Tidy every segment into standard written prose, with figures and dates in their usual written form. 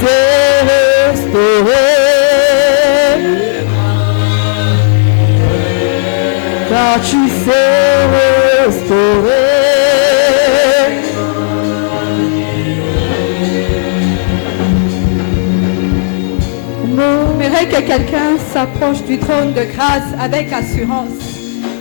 sais restaurer, car tu sais restaurer. J'aimerais que quelqu'un s'approche du trône de grâce avec assurance.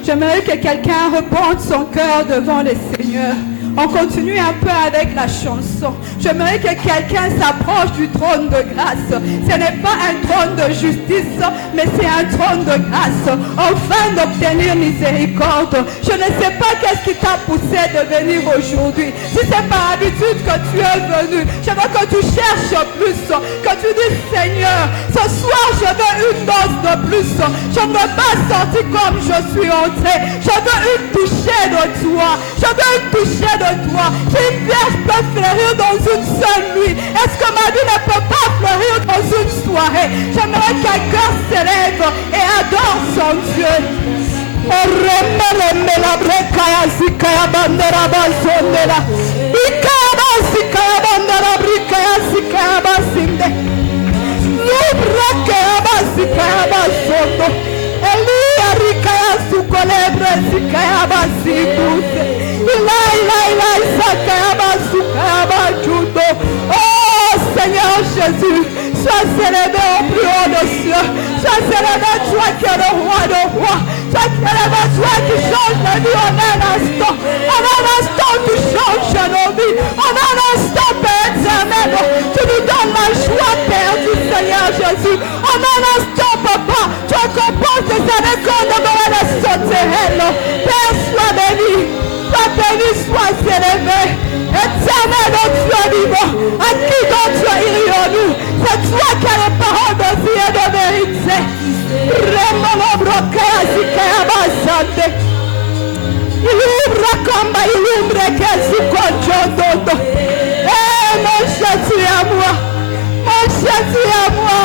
J'aimerais que quelqu'un reporte son cœur devant le Seigneur. On continue un peu avec la chanson. J'aimerais que quelqu'un s'approche du trône de grâce. Ce n'est pas un trône de justice, mais c'est un trône de grâce, afin d'obtenir miséricorde. Je ne sais pas qu'est-ce qui t'a poussé de venir aujourd'hui. Si c'est par habitude que tu es venu, je veux que tu cherches plus, que tu dises Seigneur, ce soir je veux une dose de plus. Je ne veux pas sortir comme je suis entré. Je veux une touchée de toi. Je veux une touchée de toi. Si une vierge peut fleurir dans une seule nuit, est-ce que ma vie ne peut pas fleurir dans une soirée? J'aimerais qu'un cœur s'élève et adore son Dieu. Oh Seigneur Jésus, sois célébré au plus haut des cieux. Sois célébré, toi qui es le roi des rois. Sois célébré, toi qui changes la vie en un instant. En un instant, tu changes nos vies. En un instant, Père éternel, tu nous donnes la joie, Père du Seigneur Jésus. En un instant, Papa, tu accompagnes tes années qu'on devrait la sauter. Père, sois béni. Sois béni, sois célébré. Éternel, Dieu vivant, à qui donc tu irions-nous? C'est toi qui as les paroles de vie et de vérité. Mon Jésus à moi, mon Jésus à moi,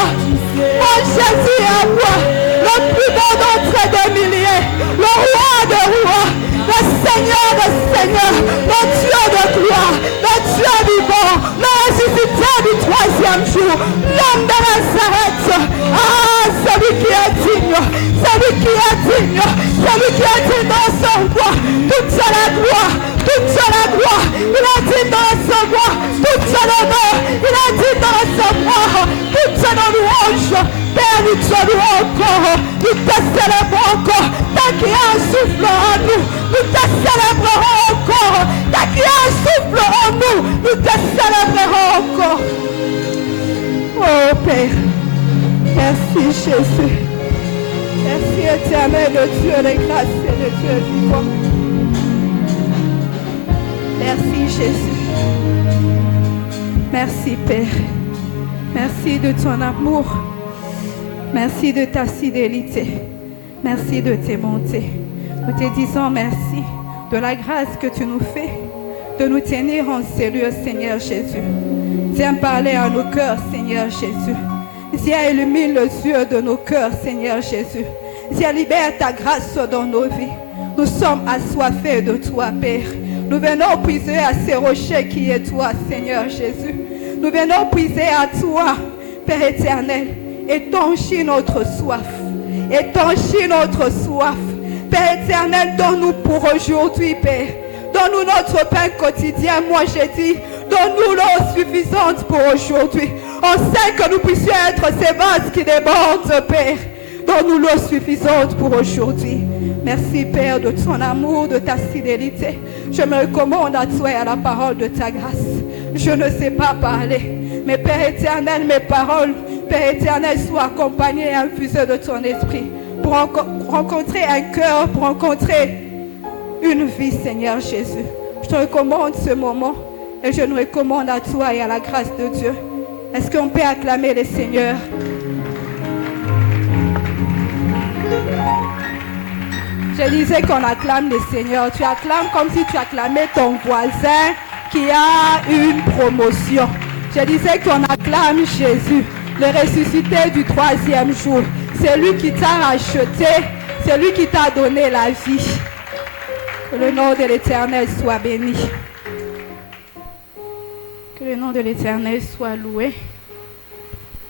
mon Jésus à moi, le plus beau d'entre des milliers, le roi des rois, le Seigneur des seigneurs, le Dieu de gloire, le Dieu vivant, le ressuscité du troisième jour, l'homme de Nazareth. Ah, celui qui est digne, celui qui est digne, celui qui est digne de recevoir toute la gloire, toute la gloire. Il a dit de recevoir toute l'honneur, il a dit de recevoir toute la louange. Père, nous te louons encore, nous te célébrons encore, tant qu'il y a un souffle en nous, nous te célébrerons encore, tant qu'il y a un souffle en nous, nous te célébrerons encore. Oh Père, merci Jésus, merci éternel de Dieu, les grâces et de Dieu vivant. Merci Jésus, merci Père, merci de ton amour. Merci de ta fidélité. Merci de tes bontés. Nous te disons merci de la grâce que tu nous fais de nous tenir en sérieux, Seigneur Jésus. Viens parler à nos cœurs, Seigneur Jésus. Viens illuminer les yeux de nos cœurs, Seigneur Jésus. Viens libérer ta grâce dans nos vies. Nous sommes assoiffés de toi, Père. Nous venons puiser à ces rochers qui est toi, Seigneur Jésus. Nous venons puiser à toi, Père éternel. Étanchis notre soif. Étanchis notre soif. Père éternel, donne-nous pour aujourd'hui, Père. Donne-nous notre pain quotidien. Moi, j'ai dit, donne-nous l'eau suffisante pour aujourd'hui. On sait que nous puissions être ces vases qui débordent, Père. Donne-nous l'eau suffisante pour aujourd'hui. Merci, Père, de ton amour, de ta fidélité. Je me recommande à toi et à la parole de ta grâce. Je ne sais pas parler. Mais Père éternel, mes paroles, Père éternel, soient accompagnées et infusées de ton esprit pour rencontrer un cœur, pour rencontrer une vie, Seigneur Jésus. Je te recommande ce moment et je nous recommande à toi et à la grâce de Dieu. Est-ce qu'on peut acclamer le Seigneur? Je disais qu'on acclame le Seigneur. Tu acclames comme si tu acclamais ton voisin qui a une promotion. Je disais qu'on acclame Jésus, le ressuscité du troisième jour. C'est lui qui t'a racheté, c'est lui qui t'a donné la vie. Que le nom de l'Éternel soit béni. Que le nom de l'Éternel soit loué.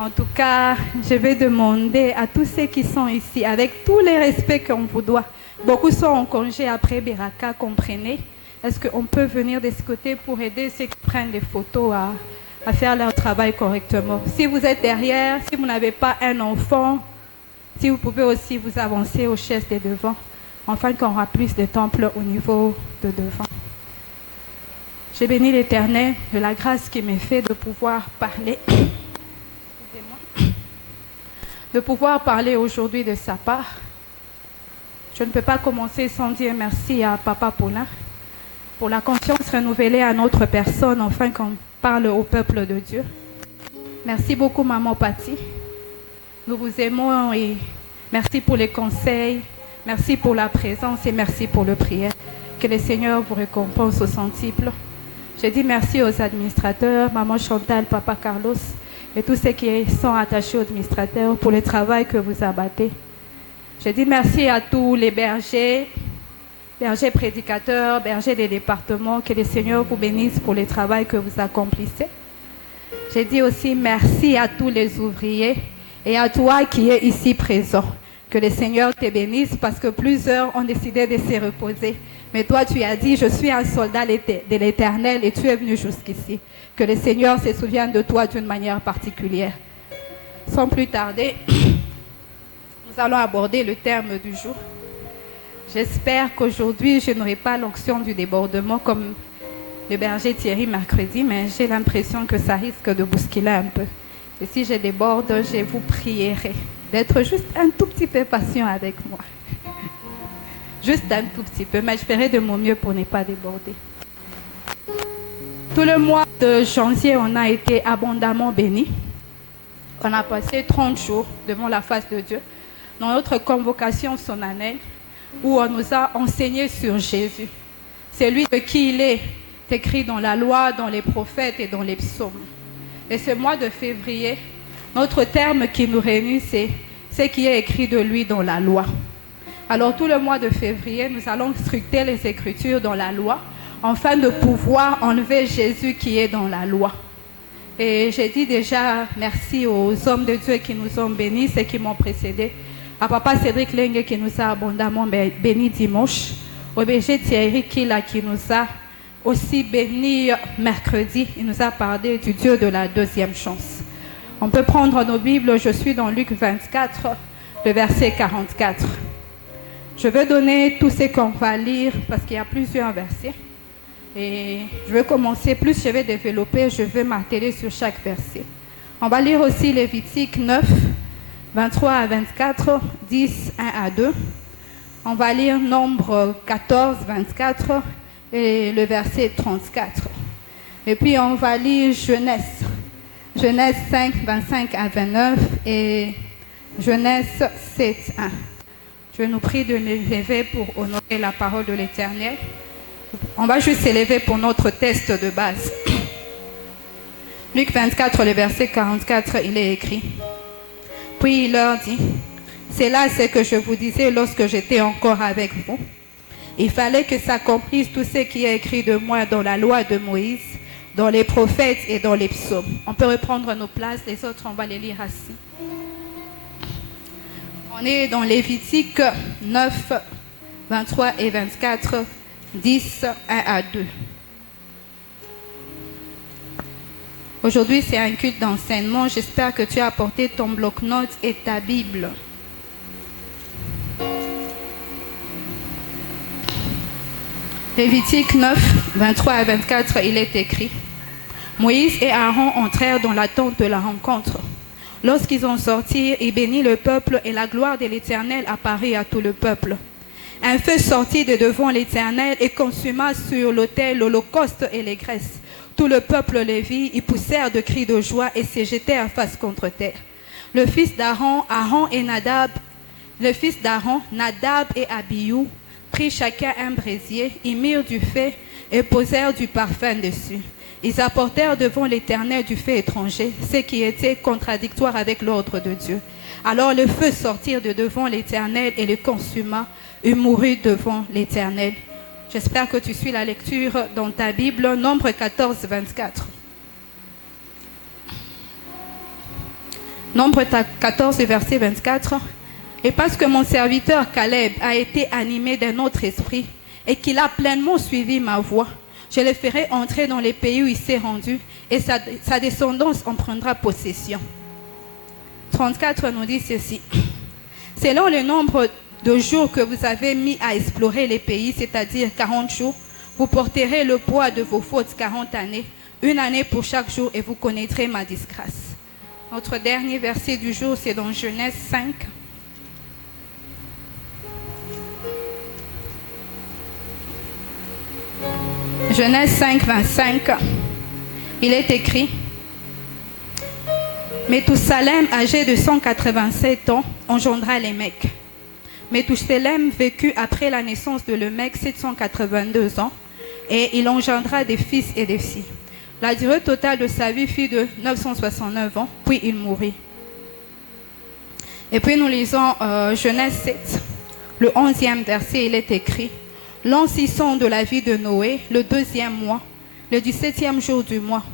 En tout cas, je vais demander à tous ceux qui sont ici, avec tous les respects qu'on vous doit, beaucoup sont en congé après Beraka, comprenez. Est-ce qu'on peut venir de ce côté pour aider ceux qui prennent des photos à faire leur travail correctement? Si vous êtes derrière, si vous n'avez pas un enfant, si vous pouvez aussi vous avancer aux chaises de devant, afin qu'on aura plus de temples au niveau de devant. J'ai béni l'Éternel de la grâce qui m'est faite de pouvoir parler. De pouvoir parler aujourd'hui de sa part. Je ne peux pas commencer sans dire merci à Papa Paulin pour la confiance renouvelée à notre personne, afin qu'on parle au peuple de Dieu. Merci beaucoup, Maman Patti. Nous vous aimons et merci pour les conseils, merci pour la présence et merci pour le prière. Que le Seigneur vous récompense au centuple. Je dis merci aux administrateurs, Maman Chantal, Papa Carlos, et tous ceux qui sont attachés aux administrateurs pour le travail que vous abattez. Je dis merci à tous les bergers, bergers prédicateurs, bergers des départements, que le Seigneur vous bénisse pour le travail que vous accomplissez. Je dis aussi merci à tous les ouvriers et à toi qui es ici présent. Que le Seigneur te bénisse parce que plusieurs ont décidé de se reposer. Mais toi, tu as dit, je suis un soldat de l'Éternel et tu es venu jusqu'ici. Que le Seigneur se souvienne de toi d'une manière particulière. Sans plus tarder, nous allons aborder le terme du jour. J'espère qu'aujourd'hui, je n'aurai pas l'onction du débordement comme le berger Thierry mercredi, mais j'ai l'impression que ça risque de bousculer un peu. Et si je déborde, je vous prierai d'être juste un tout petit peu patient avec moi. Juste un tout petit peu, mais je ferai de mon mieux pour ne pas déborder. Tout le mois de janvier, on a été abondamment bénis. On a passé 30 jours devant la face de Dieu dans notre convocation solennelle où on nous a enseigné sur Jésus. C'est lui de qui il est écrit dans la loi, dans les prophètes et dans les psaumes. Et ce mois de février, notre terme qui nous réunit, c'est ce qui est écrit de lui dans la loi. Alors tout le mois de février, nous allons scruter les Écritures dans la loi, afin de pouvoir enlever Jésus qui est dans la loi. Et j'ai dit déjà merci aux hommes de Dieu qui nous ont bénis, ceux qui m'ont précédé. À Papa Cédric Lengue qui nous a abondamment bénis dimanche. Au berger Thierry Kila qui nous a aussi bénis mercredi. Il nous a parlé du Dieu de la deuxième chance. On peut prendre nos Bibles, je suis dans Luc 24, le verset 44. Je veux donner tout ce qu'on va lire parce qu'il y a plusieurs versets. Et je vais commencer, plus je vais développer, je vais m'atteler sur chaque verset. On va lire aussi Lévitique 9, 23 à 24, 10, 1 à 2. On va lire Nombre 14, 24 et le verset 34. Et puis on va lire Genèse. Genèse 5, 25 à 29 et Genèse 7, 1. Je nous prie de nous lever pour honorer la parole de l'Éternel. On va juste s'élever pour notre test de base. Luc 24, le verset 44, il est écrit. Puis il leur dit, c'est là ce que je vous disais lorsque j'étais encore avec vous. Il fallait que s'accomplisse tout ce qui est écrit de moi dans la loi de Moïse, dans les prophètes et dans les psaumes. On peut reprendre nos places, les autres on va les lire assis. On est dans Lévitique 9, 23 et 24, 10, 1 à 2. Aujourd'hui, c'est un culte d'enseignement. J'espère que tu as apporté ton bloc-notes et ta Bible. Lévitique 9, 23 à 24, il est écrit. Moïse et Aaron entrèrent dans la tente de la rencontre. Lorsqu'ils ont sorti, il bénit le peuple et la gloire de l'Éternel apparut à tout le peuple. Un feu sortit de devant l'Éternel et consuma sur l'autel l'holocauste et les graisses. Tout le peuple les vit, ils poussèrent de cris de joie et se jetèrent face contre terre. Le fils d'Aaron, Nadab et Abihu, prirent chacun un brésier, ils mirent du feu et posèrent du parfum dessus. Ils apportèrent devant l'Éternel du feu étranger, ce qui était contradictoire avec l'ordre de Dieu. Alors le feu sortit de devant l'Éternel et le consuma, et mourut devant l'Éternel. J'espère que tu suis la lecture dans ta Bible, Nombre 14, 24. Nombre 14, verset 24. Et parce que mon serviteur Caleb a été animé d'un autre esprit et qu'il a pleinement suivi ma voie, je le ferai entrer dans les pays où il s'est rendu et sa descendance en prendra possession. 34 nous dit ceci. Selon le nombre de jours que vous avez mis à explorer les pays, c'est-à-dire 40 jours, vous porterez le poids de vos fautes 40 années, une année pour chaque jour, et vous connaîtrez ma disgrâce. Notre dernier verset du jour, c'est dans Genèse 5. Genèse 5, 25. Il est écrit: Méthusalem, âgé de 187 ans, engendra Lémec. Méthusalem vécut après la naissance de Lémec 782 ans, et il engendra des fils et des filles. La durée totale de sa vie fut de 969 ans, puis il mourut. Et puis nous lisons Genèse 7, le 11e verset, il est écrit: L'an 600 de la vie de Noé, le 2e mois, le 17e jour du mois.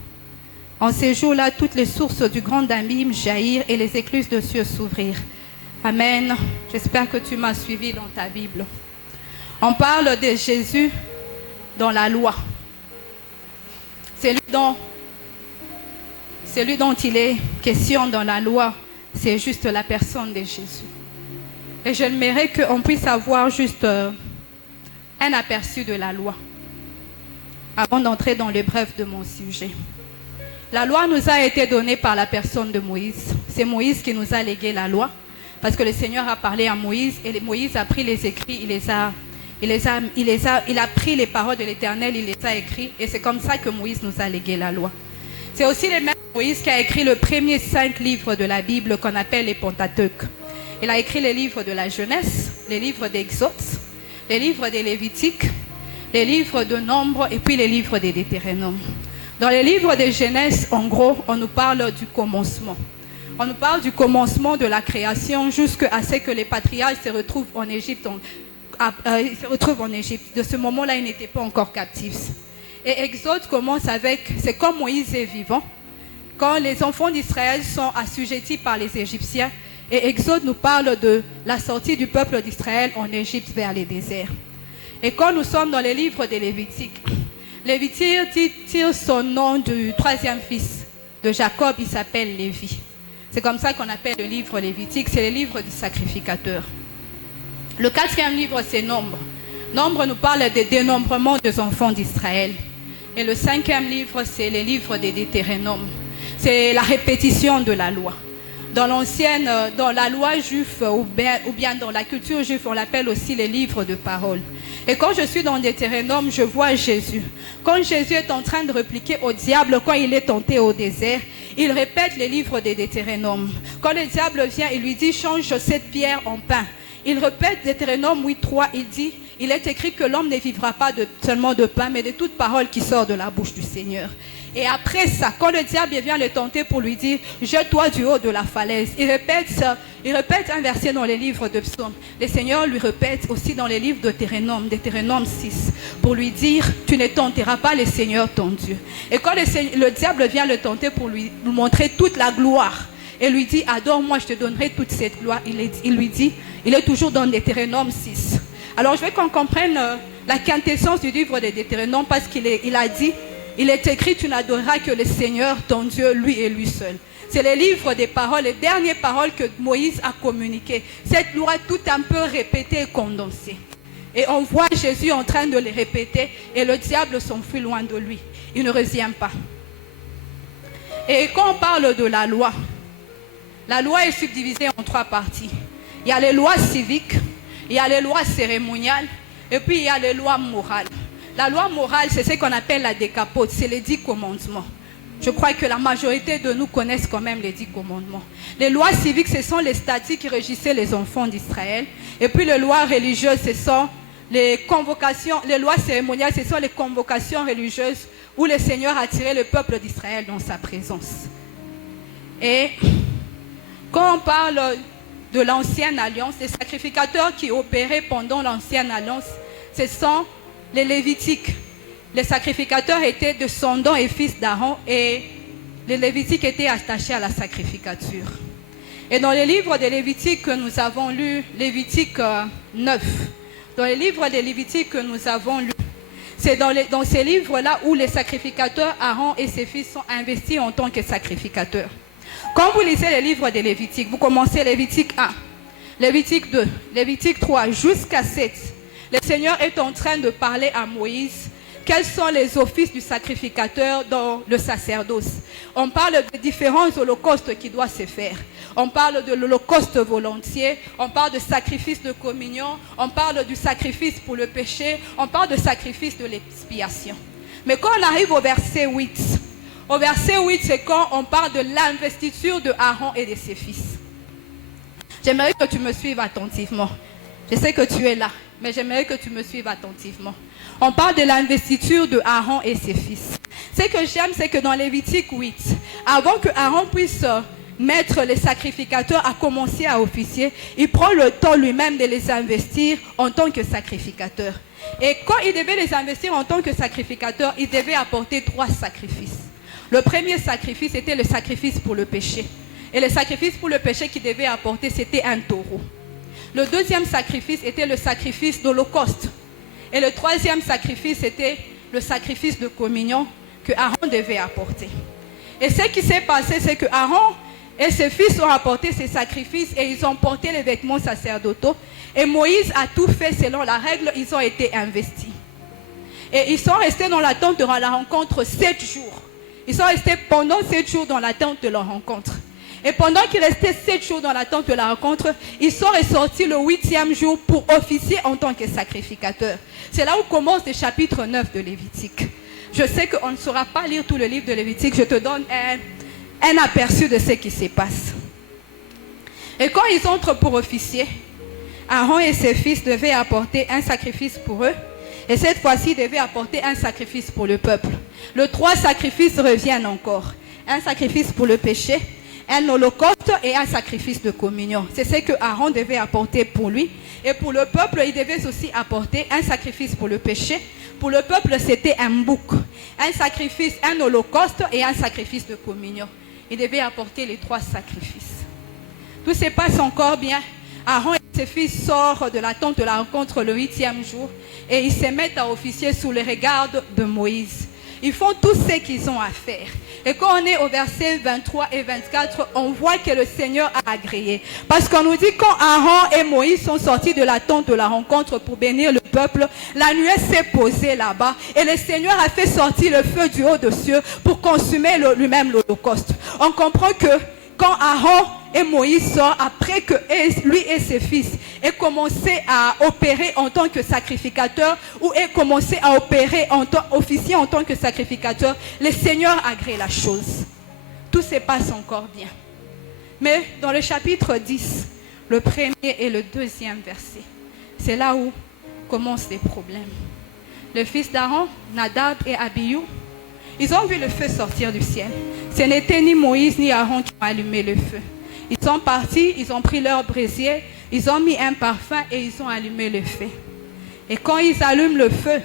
En ces jours-là, toutes les sources du grand abîme jaillirent et les écluses de cieux s'ouvrirent. Amen. J'espère que tu m'as suivi dans ta Bible. On parle de Jésus dans la loi. Celui dont il est question dans la loi, c'est juste la personne de Jésus. Et j'aimerais qu'on puisse avoir juste un aperçu de la loi avant d'entrer dans le bref de mon sujet. La loi nous a été donnée par la personne de Moïse. C'est Moïse qui nous a légué la loi, parce que le Seigneur a parlé à Moïse et Moïse a pris les écrits, il a pris les paroles de l'Éternel, il les a écrits, et c'est comme ça que Moïse nous a légué la loi. C'est aussi le même Moïse qui a écrit le premier 5 livres de la Bible qu'on appelle les Pentateuques. Il a écrit les livres de la Genèse, les livres d'Exode, les livres des Lévitiques, les livres de Nombre et puis les livres des Deutéronome. Dans les livres de Genèse, en gros, on nous parle du commencement. On nous parle du commencement de la création jusqu'à ce que les patriarches se retrouvent en Égypte. De ce moment-là, ils n'étaient pas encore captifs. Et Exode commence avec, c'est comme Moïse est vivant, quand les enfants d'Israël sont assujettis par les Égyptiens. Et Exode nous parle de la sortie du peuple d'Israël en Égypte vers les déserts. Et quand nous sommes dans les livres des Lévitiques, Lévitique tire son nom du 3e fils de Jacob, il s'appelle Lévi. C'est comme ça qu'on appelle le livre Lévitique, c'est le livre du sacrificateur. Le 4e livre, c'est Nombre. Nombre nous parle des dénombrements des enfants d'Israël. Et le 5e livre, c'est le livre des Deutéronomes. C'est la répétition de la loi. Dans la loi juive ou bien dans la culture juive, on l'appelle aussi les livres de parole. Et quand je suis dans Deutéronome, je vois Jésus. Quand Jésus est en train de répliquer au diable, quand il est tenté au désert, il répète les livres des Deutéronomes. Quand le diable vient, il lui dit: change cette pierre en pain. Il répète Deutéronome 8.3, il dit: il est écrit que l'homme ne vivra pas seulement de pain, mais de toute parole qui sort de la bouche du Seigneur. Et après ça, quand le diable vient le tenter pour lui dire: jette-toi du haut de la falaise, il répète un verset dans les livres de Psaume. Le Seigneur lui répète aussi dans les livres de Deutéronome 6, pour lui dire: tu ne tenteras pas le Seigneur ton Dieu. Et quand le diable vient le tenter pour lui montrer toute la gloire, et lui dit: adore-moi, je te donnerai toute cette gloire, il lui dit, il est toujours dans Deutéronome 6. Alors je veux qu'on comprenne la quintessence du livre de Deutéronome, parce qu'il a dit: il est écrit, tu n'adoreras que le Seigneur, ton Dieu, lui et lui seul. C'est le livre des paroles, les dernières paroles que Moïse a communiquées. Cette loi tout un peu répétée et condensée. Et on voit Jésus en train de les répéter et le diable s'enfuit loin de lui. Il ne revient pas. Et quand on parle de la loi est subdivisée en 3 parties. Il y a les lois civiques, il y a les lois cérémoniales et puis il y a les lois morales. La loi morale, c'est ce qu'on appelle la décapote, c'est les 10 commandements. Je crois que la majorité de nous connaissent quand même les 10 commandements. Les lois civiques, ce sont les statuts qui régissaient les enfants d'Israël. Et puis les lois religieuses, ce sont les convocations, les lois cérémoniales, ce sont les convocations religieuses où le Seigneur a tiré le peuple d'Israël dans sa présence. Et quand on parle de l'ancienne alliance, les sacrificateurs qui opéraient pendant l'ancienne alliance, ce sont les Lévitiques. Les sacrificateurs étaient descendants et fils d'Aaron et les Lévitiques étaient attachés à la sacrificature. Et dans les livres de Lévitique que nous avons lus, Lévitique 9, dans les livres de Lévitique que nous avons lus, c'est dans ces livres-là où les sacrificateurs, Aaron et ses fils, sont investis en tant que sacrificateurs. Quand vous lisez les livres de Lévitique, vous commencez Lévitique 1, Lévitique 2, Lévitique 3, jusqu'à 7. Le Seigneur est en train de parler à Moïse. Quels sont les offices du sacrificateur dans le sacerdoce? On parle de différents holocaustes qui doivent se faire. On parle de l'holocauste volontiers, on parle de sacrifice de communion, on parle du sacrifice pour le péché, on parle de sacrifice de l'expiation. Mais quand on arrive au verset 8, c'est quand on parle de l'investiture de Aaron et de ses fils. J'aimerais que tu me suives attentivement. Je sais que tu es là, mais j'aimerais que tu me suives attentivement. On parle de l'investiture de Aaron et ses fils. Ce que j'aime, c'est que dans Lévitique 8, avant que Aaron puisse mettre les sacrificateurs à commencer à officier, il prend le temps lui-même de les investir en tant que sacrificateurs. Et quand il devait les investir en tant que sacrificateurs, il devait apporter 3 sacrifices. Le premier sacrifice était le sacrifice pour le péché. Et le sacrifice pour le péché qu'il devait apporter, c'était un taureau. Le deuxième sacrifice était le sacrifice d'holocauste. Et le troisième sacrifice était le sacrifice de communion que Aaron devait apporter. Et ce qui s'est passé, c'est que Aaron et ses fils ont apporté ces sacrifices et ils ont porté les vêtements sacerdotaux. Et Moïse a tout fait selon la règle, ils ont été investis. Et ils sont restés dans la tente de la rencontre 7 jours. Ils sont restés pendant 7 jours dans la tente de la rencontre. Et pendant qu'ils restaient 7 jours dans la tente de la rencontre, ils sont ressortis le 8e jour pour officier en tant que sacrificateurs. C'est là où commence le chapitre 9 de Lévitique. Je sais qu'on ne saura pas lire tout le livre de Lévitique, je te donne un aperçu de ce qui se passe. Et quand ils entrent pour officier, Aaron et ses fils devaient apporter un sacrifice pour eux. Et cette fois-ci, ils devaient apporter un sacrifice pour le peuple. Les 3 sacrifices reviennent encore. Un sacrifice pour le péché, un holocauste et un sacrifice de communion. C'est ce que Aaron devait apporter pour lui. Et pour le peuple, il devait aussi apporter un sacrifice pour le péché. Pour le peuple, c'était un bouc, un sacrifice, un holocauste et un sacrifice de communion. Il devait apporter les 3 sacrifices. Tout se passe encore bien. Aaron et ses fils sortent de la tente de la rencontre le 8e jour et ils se mettent à officier sous le regard de Moïse. Ils font tout ce qu'ils ont à faire. Et quand on est au verset 23 et 24, on voit que le Seigneur a agréé. Parce qu'on nous dit quand Aaron et Moïse sont sortis de la tente de la rencontre pour bénir le peuple, la nuée s'est posée là-bas. Et le Seigneur a fait sortir le feu du haut des cieux pour consumer lui-même l'holocauste. On comprend que quand Aaron et Moïse sortent, après que lui et ses fils aient commencé à opérer en tant que sacrificateur ou aient commencé à opérer officier en tant que sacrificateur, le Seigneur agrée la chose. Tout se passe encore bien. Mais dans le chapitre 10, le premier et le deuxième verset, c'est là où commencent les problèmes. Le fils d'Aaron, Nadab et Abihu, ils ont vu le feu sortir du ciel. Ce n'était ni Moïse ni Aaron qui ont allumé le feu. Ils sont partis, ils ont pris leur brésier, ils ont mis un parfum et ils ont allumé le feu. Et quand ils allument le feu,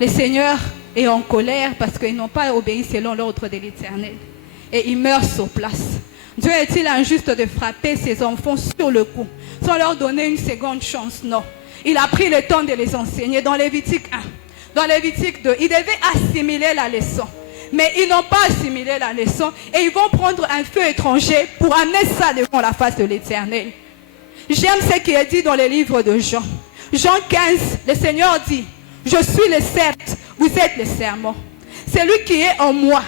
le Seigneur est en colère parce qu'ils n'ont pas obéi selon l'ordre de l'Éternel. Et ils meurent sur place. Dieu est-il injuste de frapper ses enfants sur le coup, sans leur donner une seconde chance? Non. Il a pris le temps de les enseigner dans Lévitique 1. Dans Lévitique 2, ils devaient assimiler la leçon. Mais ils n'ont pas assimilé la leçon et ils vont prendre un feu étranger pour amener ça devant la face de l'Éternel. J'aime ce qui est dit dans le livre de Jean. Jean 15, le Seigneur dit, « Je suis le cep, vous êtes le serment. Celui qui est en moi,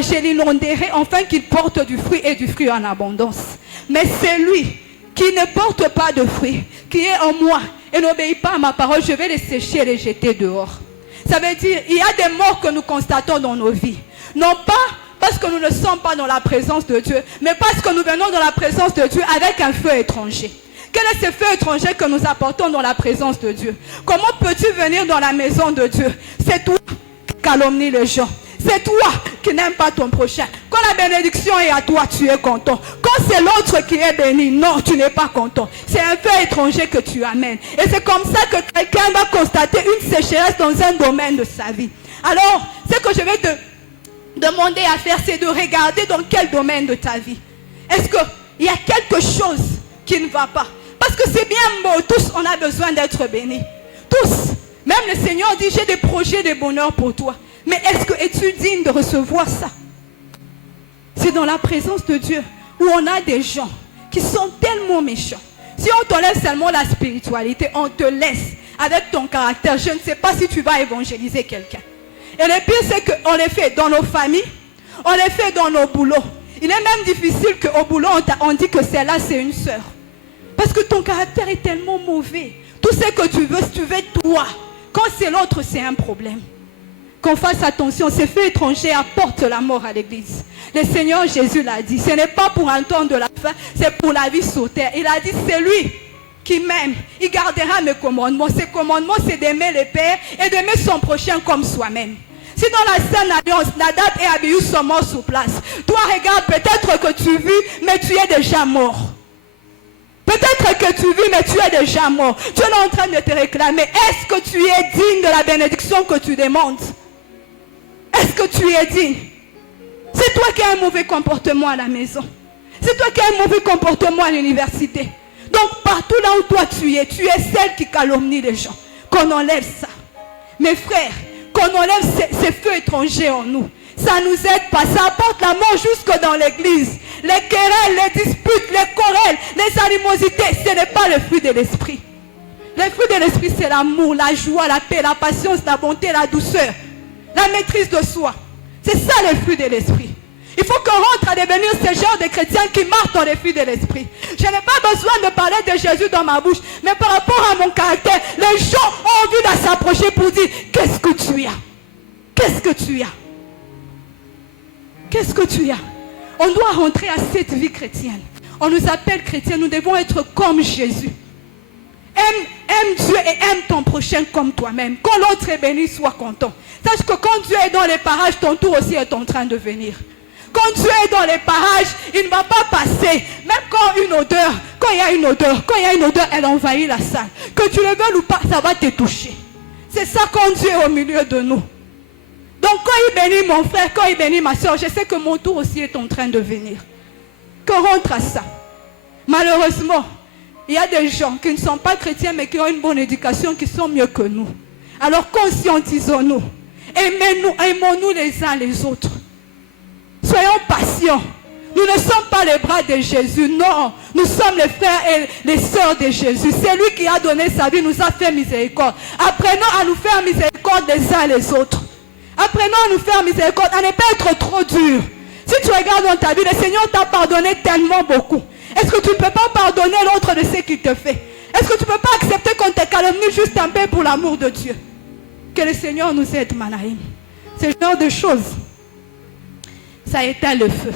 je l'inonderai afin qu'il porte du fruit et du fruit en abondance. Mais celui qui ne porte pas de fruit, qui est en moi et n'obéit pas à ma parole, je vais les sécher et les jeter dehors. » Ça veut dire, il y a des morts que nous constatons dans nos vies. Non pas parce que nous ne sommes pas dans la présence de Dieu, mais parce que nous venons dans la présence de Dieu avec un feu étranger. Quel est ce feu étranger que nous apportons dans la présence de Dieu? Comment peux-tu venir dans la maison de Dieu? C'est toi qui calomnies les gens. C'est toi qui n'aimes pas ton prochain. Quand la bénédiction est à toi, tu es content. Quand c'est l'autre qui est béni, non, tu n'es pas content. C'est un feu étranger que tu amènes. Et c'est comme ça que quelqu'un va constater une sécheresse dans un domaine de sa vie. Alors, ce que je vais te demander à faire, c'est de regarder dans quel domaine de ta vie. Est-ce qu'il y a quelque chose qui ne va pas? Parce que c'est bien beau, tous on a besoin d'être bénis. Tous. Même le Seigneur dit, j'ai des projets de bonheur pour toi. Mais est-ce que es-tu digne de recevoir ça? C'est dans la présence de Dieu où on a des gens qui sont tellement méchants. Si on t'enlève seulement la spiritualité, on te laisse avec ton caractère. Je ne sais pas si tu vas évangéliser quelqu'un. Et le pire, c'est qu'on les fait dans nos familles, on les fait dans nos boulots. Il est même difficile qu'au boulot, on dit que celle-là, c'est une sœur. Parce que ton caractère est tellement mauvais. Tout ce que tu veux, si tu veux toi. Quand c'est l'autre, c'est un problème. Qu'on fasse attention, ces feux étrangers apportent la mort à l'église. Le Seigneur Jésus l'a dit, ce n'est pas pour un temps de la fin, c'est pour la vie sur terre. Il a dit, c'est lui qui m'aime, il gardera mes commandements. Ses commandements, c'est d'aimer le Père et d'aimer son prochain comme soi-même. Si dans la Sainte Alliance, Nadab et Abihu sont morts sur place, toi regarde, peut-être que tu vis, mais tu es déjà mort. Peut-être que tu vis, mais tu es déjà mort. Dieu est en train de te réclamer. Est-ce que tu es digne de la bénédiction que tu demandes? Est-ce que tu es digne? C'est toi qui as un mauvais comportement à la maison. C'est toi qui as un mauvais comportement à l'université. Donc partout là où toi tu es celle qui calomnie les gens. Qu'on enlève ça. Mes frères, qu'on enlève ces feux étrangers en nous. Ça ne nous aide pas. Ça apporte la mort jusque dans l'église. Les querelles, les disputes, les querelles, les animosités, ce n'est pas le fruit de l'esprit. Le fruit de l'esprit, c'est l'amour, la joie, la paix, la patience, la bonté, la douceur. La maîtrise de soi. C'est ça le fruit de l'esprit. Il faut qu'on rentre à devenir ce genre de chrétiens qui marchent dans les fruits de l'esprit. Je n'ai pas besoin de parler de Jésus dans ma bouche. Mais par rapport à mon caractère, les gens ont envie de s'approcher pour dire, qu'est-ce que tu as? Qu'est-ce que tu as? Qu'est-ce que tu as? On doit rentrer à cette vie chrétienne. On nous appelle chrétiens, nous devons être comme Jésus. Aime Dieu et aime ton prochain comme toi-même. Quand l'autre est béni, sois content. Sache que quand Dieu est dans les parages, ton tour aussi est en train de venir. Quand Dieu est dans les parages, il ne va pas passer. Même quand il y a une odeur, elle envahit la salle. Que tu le veuilles ou pas, ça va te toucher. C'est ça quand Dieu est au milieu de nous. Donc quand il bénit mon frère, quand il bénit ma soeur, je sais que mon tour aussi est en train de venir. Qu'on rentre à ça. Malheureusement, il y a des gens qui ne sont pas chrétiens mais qui ont une bonne éducation, qui sont mieux que nous. Alors conscientisons-nous. Aimons-nous les uns les autres. Soyons patients. Nous ne sommes pas les bras de Jésus, non. Nous sommes les frères et les sœurs de Jésus. C'est lui qui a donné sa vie, nous a fait miséricorde. Apprenons à nous faire miséricorde les uns les autres. Apprenons à nous faire miséricorde, à ne pas être trop dur. Si tu regardes dans ta vie, le Seigneur t'a pardonné tellement beaucoup. Est-ce que tu ne peux pas pardonner l'autre de ce qu'il te fait? Est-ce que tu ne peux pas accepter qu'on te calomnie juste un peu pour l'amour de Dieu? Que le Seigneur nous aide, Manaïm. Ce genre de choses, ça éteint le feu.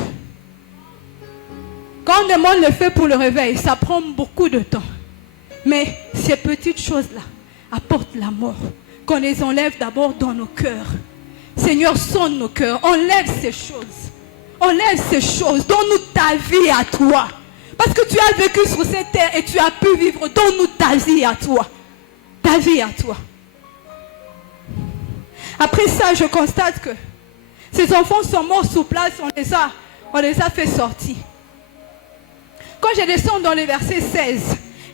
Quand on demande le feu pour le réveil, ça prend beaucoup de temps. Mais ces petites choses-là apportent la mort. Qu'on les enlève d'abord dans nos cœurs. Seigneur, sonne nos cœurs. Enlève ces choses. Enlève ces choses. Donne-nous ta vie à toi. Parce que tu as vécu sur cette terre et tu as pu vivre. Donne-nous ta vie à toi. Ta vie à toi. Après ça, je constate que ces enfants sont morts sur place. On les a fait sortir. Quand je descends dans le verset 16,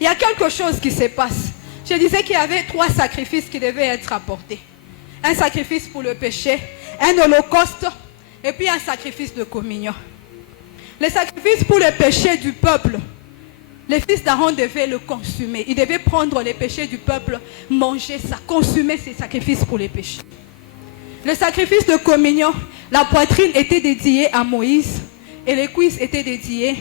il y a quelque chose qui se passe. Je disais qu'il y avait 3 sacrifices qui devaient être apportés. Un sacrifice pour le péché, un holocauste et puis un sacrifice de communion. Le sacrifice pour le péché du peuple, les fils d'Aaron devaient le consumer. Ils devaient prendre les péchés du peuple, manger ça, consumer ces sacrifices pour les péchés. Le sacrifice de communion, la poitrine était dédiée à Moïse et les cuisses étaient dédiées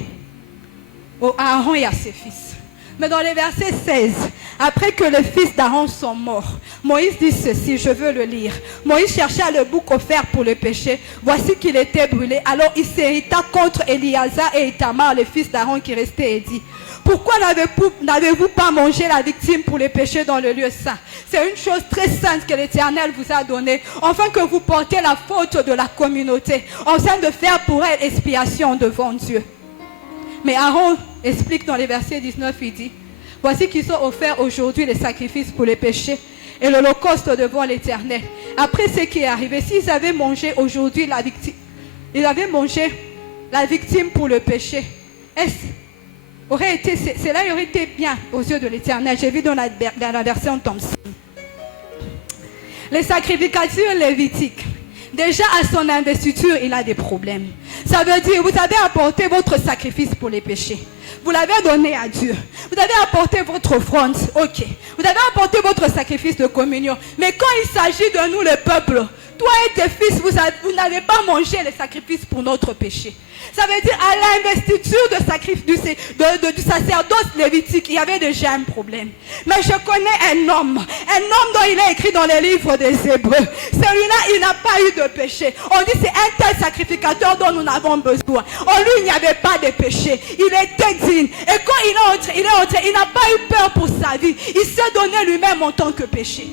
à Aaron et à ses fils. Mais dans le verset 16, après que les fils d'Aaron sont morts, Moïse dit ceci, je veux le lire. Moïse chercha le bouc offert pour le péché. Voici qu'il était brûlé. Alors il s'irrita contre Éliazar et Itamar, les fils d'Aaron qui restaient, et dit, pourquoi n'avez-vous pas mangé la victime pour le péché dans le lieu saint? C'est une chose très sainte que l'Éternel vous a donnée, afin que vous portiez la faute de la communauté, afin de faire pour elle expiation devant Dieu. Mais Aaron explique dans les versets 19, il dit, voici qu'ils ont offert aujourd'hui les sacrifices pour les péchés et l'holocauste devant l'Éternel. Après ce qui est arrivé, s'ils avaient mangé aujourd'hui la victime, ils avaient mangé la victime pour le péché, cela aurait été bien aux yeux de l'Éternel. J'ai vu dans la version Thompson. Les sacrificateurs lévitiques, déjà à son investiture, il a des problèmes. Ça veut dire, vous avez apporté votre sacrifice pour les péchés. Vous l'avez donné à Dieu. Vous avez apporté votre offrande. Ok. Vous avez apporté votre sacrifice de communion. Mais quand il s'agit de nous, le peuple, toi et tes fils, vous n'avez pas mangé les sacrifices pour notre péché. Ça veut dire à l'investiture du sacerdoce lévitique, il y avait déjà un problème. Mais je connais un homme dont il est écrit dans les livres des Hébreux. Celui-là, il n'a pas eu de péché. On dit c'est un tel sacrificateur dont nous avons besoin. En lui, il n'y avait pas de péché. Il était digne. Et quand il est entré, il n'a pas eu peur pour sa vie. Il s'est donné lui-même en tant que péché.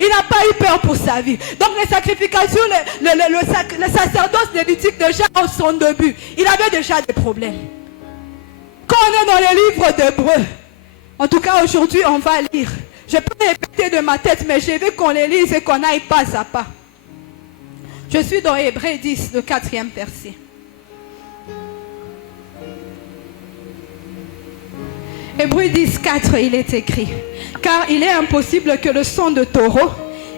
Il n'a pas eu peur pour sa vie. Donc les sacrificateurs, le sacerdoce lévitique déjà en son début, il avait déjà des problèmes. Quand on est dans les livres d'Hébreux, en tout cas aujourd'hui on va lire. Je peux répéter de ma tête, mais je veux qu'on les lise et qu'on aille pas à pas. Je suis dans Hébreux 10, le 4e verset. Hébreux 10, 4, il est écrit: car il est impossible que le sang de taureau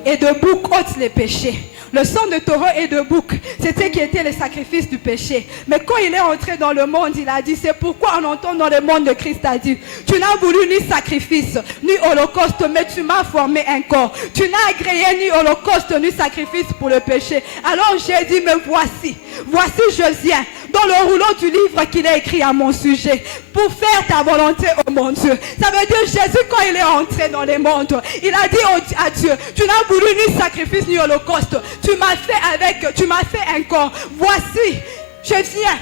et de bouc ôte les péchés. Le sang de taureau et de bouc, c'était qui était le sacrifice du péché. Mais quand il est entré dans le monde, il a dit, c'est pourquoi on entend dans le monde de Christ a dit, tu n'as voulu ni sacrifice, ni holocauste, mais tu m'as formé un corps. Tu n'as agréé ni holocauste, ni sacrifice pour le péché. Alors j'ai dit, mais voici je viens dans le rouleau du livre qu'il a écrit à mon sujet, pour faire ta volonté, oh mon Dieu. Ça veut dire Jésus, quand il est entré dans le monde, il a dit à Dieu, tu n'as voulu ni sacrifice ni holocauste, tu m'as fait un corps. Voici, je viens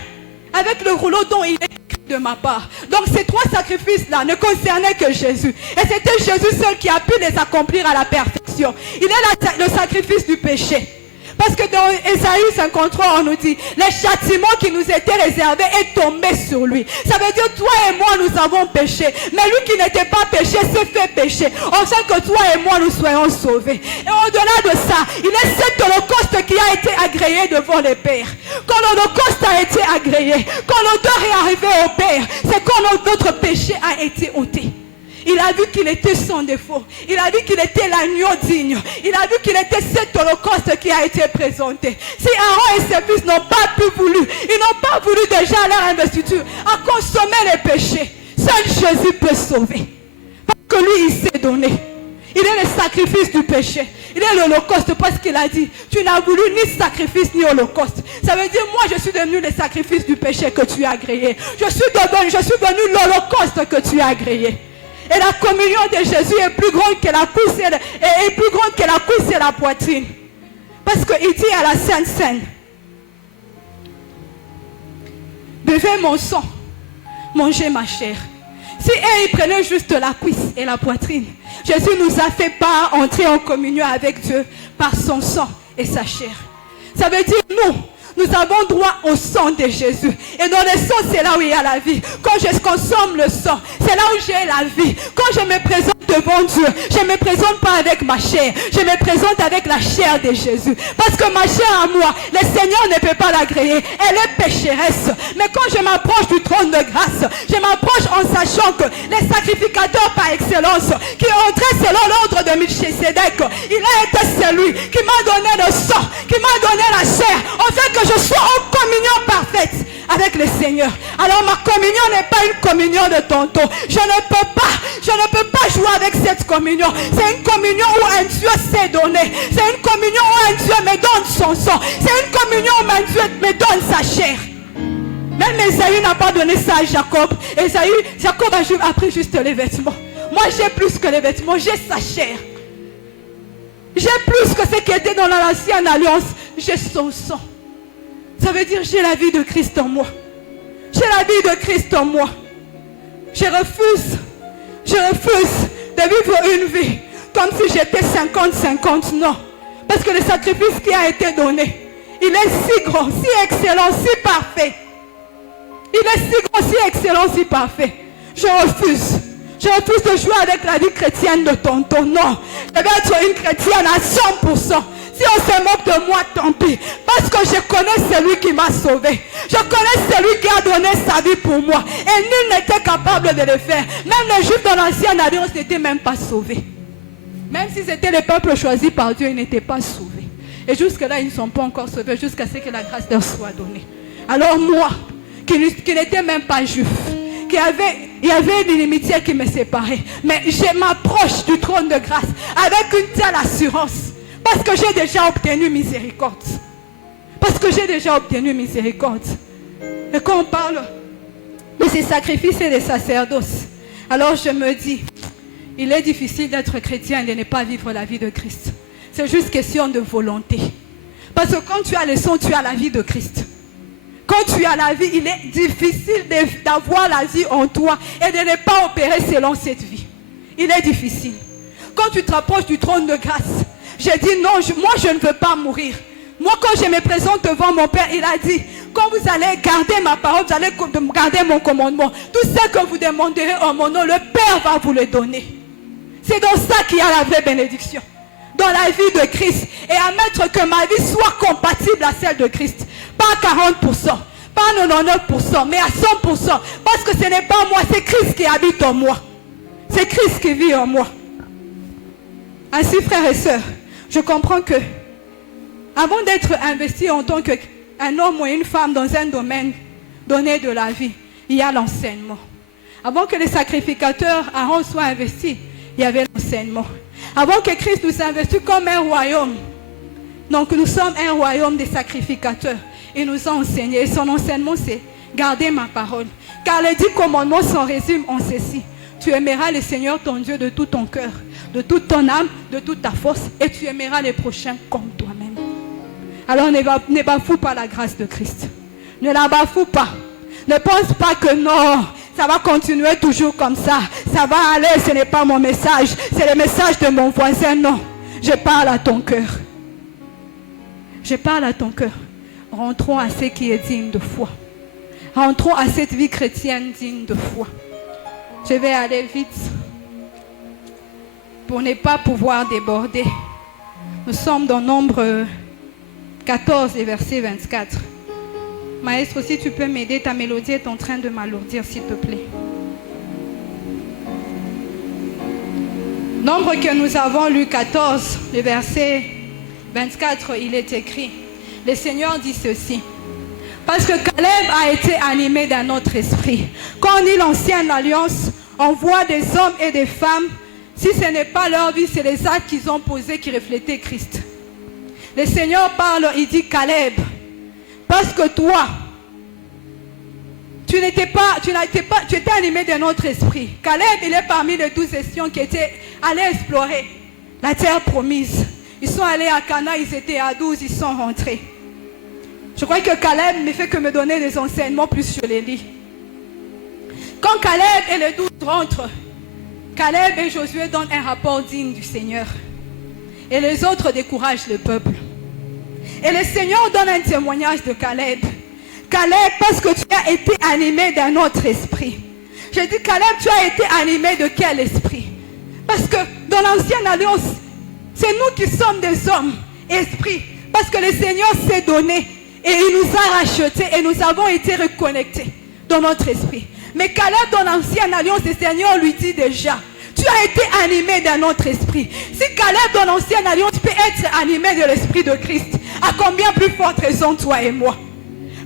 avec le rouleau dont il est écrit de ma part. Donc ces 3 sacrifices-là ne concernaient que Jésus. Et c'était Jésus seul qui a pu les accomplir à la perfection. Il est le sacrifice du péché. Parce que dans Ésaïe 53, on nous dit, le châtiment qui nous était réservé est tombé sur lui. Ça veut dire, toi et moi, nous avons péché. Mais lui qui n'était pas péché, s'est fait péché. Afin que toi et moi, nous soyons sauvés. Et au-delà de ça, il est cet holocauste qui a été agréé devant les pères. Quand l'holocauste a été agréé, quand l'odeur est arrivée au Père, c'est quand notre péché a été ôté. Il a vu qu'il était sans défaut. Il a vu qu'il était l'agneau digne. Il a vu qu'il était cet holocauste qui a été présenté. Si Aaron et ses fils n'ont pas ils n'ont pas voulu déjà à leur investiture à consommer les péchés, seul Jésus peut sauver. Parce que lui, il s'est donné. Il est le sacrifice du péché. Il est l'holocauste parce qu'il a dit, tu n'as voulu ni sacrifice ni holocauste. Ça veut dire, moi je suis devenu le sacrifice du péché que tu as agréé. Je suis devenu l'holocauste que tu as agréé. Et la communion de Jésus est plus grande que la cuisse et la poitrine. Parce qu'il dit à la Sainte Seine, buvez mon sang, mangez ma chair. Si ils prenaient juste la cuisse et la poitrine, Jésus nous a fait pas entrer en communion avec Dieu par son sang et sa chair. Ça veut dire nous avons droit au sang de Jésus. Et dans le sang, c'est là où il y a la vie. Quand je consomme le sang, c'est là où j'ai la vie. Quand je me présente devant Dieu, je ne me présente pas avec ma chair. Je me présente avec la chair de Jésus. Parce que ma chair à moi, le Seigneur ne peut pas l'agréer. Elle est pécheresse. Mais quand je m'approche du trône de grâce, je m'approche en sachant que les sacrificateurs par excellence, qui est entré selon l'ordre de Melchisédek, il a été celui qui m'a donné le sang, qui m'a donné la chair, en fait que je sois en communion parfaite avec le Seigneur. Alors ma communion n'est pas une communion de tonton. Je ne peux pas jouer avec cette communion. C'est une communion où un Dieu s'est donné. C'est une communion où un Dieu me donne son sang. C'est une communion où un Dieu me donne sa chair. Même Esaïe n'a pas donné ça à Jacob. Jacob a pris juste les vêtements. Moi j'ai plus que les vêtements, j'ai sa chair. J'ai plus que ce qui était dans l'ancienne alliance. J'ai son sang. Ça veut dire j'ai la vie de Christ en moi. J'ai la vie de Christ en moi. Je refuse de vivre une vie comme si j'étais 50-50. Non. Parce que le sacrifice qui a été donné, il est si grand, si excellent, si parfait. Il est si grand, si excellent, si parfait. Je refuse Je refuse de jouer avec la vie chrétienne de tonton. Non, je vais être une chrétienne à 100%. Si on se moque de moi, tant pis. Parce que je connais celui qui m'a sauvé. Je connais celui qui a donné sa vie pour moi. Et nul n'était capable de le faire. Même les Juifs dans l'ancienne alliance n'étaient même pas sauvés. Même s'ils étaient le peuple choisi par Dieu, ils n'étaient pas sauvés. Et jusque-là, ils ne sont pas encore sauvés jusqu'à ce que la grâce leur soit donnée. Alors moi, qui n'étais même pas juif, il y avait une inimitié qui me séparait. Mais je m'approche du trône de grâce avec une telle assurance. Parce que j'ai déjà obtenu miséricorde. Parce que j'ai déjà obtenu miséricorde. Et quand on parle de ces sacrifices et des sacerdoces, alors je me dis, il est difficile d'être chrétien et de ne pas vivre la vie de Christ. C'est juste question de volonté. Parce que quand tu as le sang, tu as la vie de Christ. Quand tu as la vie, il est difficile d'avoir la vie en toi et de ne pas opérer selon cette vie. Il est difficile. Quand tu te rapproches du trône de grâce, j'ai dit non, moi je ne veux pas mourir. Moi quand je me présente devant mon Père, il a dit, quand vous allez garder ma parole, vous allez garder mon commandement. Tout ce que vous demanderez en mon nom, le Père va vous le donner. C'est dans ça qu'il y a la vraie bénédiction. Dans la vie de Christ. Et à mettre que ma vie soit compatible à celle de Christ. Pas à 40%, pas à 99%, mais à 100%. Parce que ce n'est pas moi, c'est Christ qui habite en moi. C'est Christ qui vit en moi. Ainsi, frères et sœurs, je comprends que avant d'être investi en tant qu'un homme ou une femme dans un domaine donné de la vie, il y a l'enseignement. Avant que les sacrificateurs Aaron soient investis, il y avait l'enseignement. Avant que Christ nous investisse comme un royaume, donc nous sommes un royaume des sacrificateurs. Il nous a enseigné. Et son enseignement, c'est garder ma parole. Car les 10 commandements s'en résument en ceci. Tu aimeras le Seigneur ton Dieu de tout ton cœur, de toute ton âme, de toute ta force, et tu aimeras les prochains comme toi-même. Alors ne bafoue pas la grâce de Christ. Ne la bafoue pas. Ne pense pas que non, ça va continuer toujours comme ça. Ça va aller, ce n'est pas mon message. C'est le message de mon voisin. Non, je parle à ton cœur. Je parle à ton cœur. Rentrons à ce qui est digne de foi. Rentrons à cette vie chrétienne digne de foi. Je vais aller vite pour ne pas pouvoir déborder. Nous sommes dans Nombre 14 et verset 24. Maestro, si tu peux m'aider, ta mélodie est en train de m'alourdir, s'il te plaît. Nombre que nous avons lu 14, le verset 24, il est écrit. Le Seigneur dit ceci. Parce que Caleb a été animé d'un autre esprit. Quand on lit l'ancienne alliance, on voit des hommes et des femmes. Si ce n'est pas leur vie, c'est les actes qu'ils ont posés qui reflétaient Christ. Le Seigneur parle, il dit Caleb. Parce que toi, tu étais animé d'un autre esprit. Caleb, il est parmi les 12 espions qui étaient allés explorer la terre promise. Ils sont allés à Cana, ils étaient à 12, ils sont rentrés. Je crois que Caleb ne fait que me donner des enseignements plus sur les lits. Quand Caleb et les 12 rentrent, Caleb et Josué donnent un rapport digne du Seigneur. Et les autres découragent le peuple. Et le Seigneur donne un témoignage de Caleb. Caleb, parce que tu as été animé d'un autre esprit. Je dis, Caleb, tu as été animé de quel esprit? Parce que dans l'ancienne alliance, c'est nous qui sommes des hommes, esprits. Parce que le Seigneur s'est donné et il nous a rachetés et nous avons été reconnectés dans notre esprit. Mais Caleb, dans l'ancienne alliance, le Seigneur lui dit déjà, tu as été animé d'un autre esprit. Si Caleb, dans l'ancienne alliance, peut être animé de l'esprit de Christ, à combien plus forte raison toi et moi?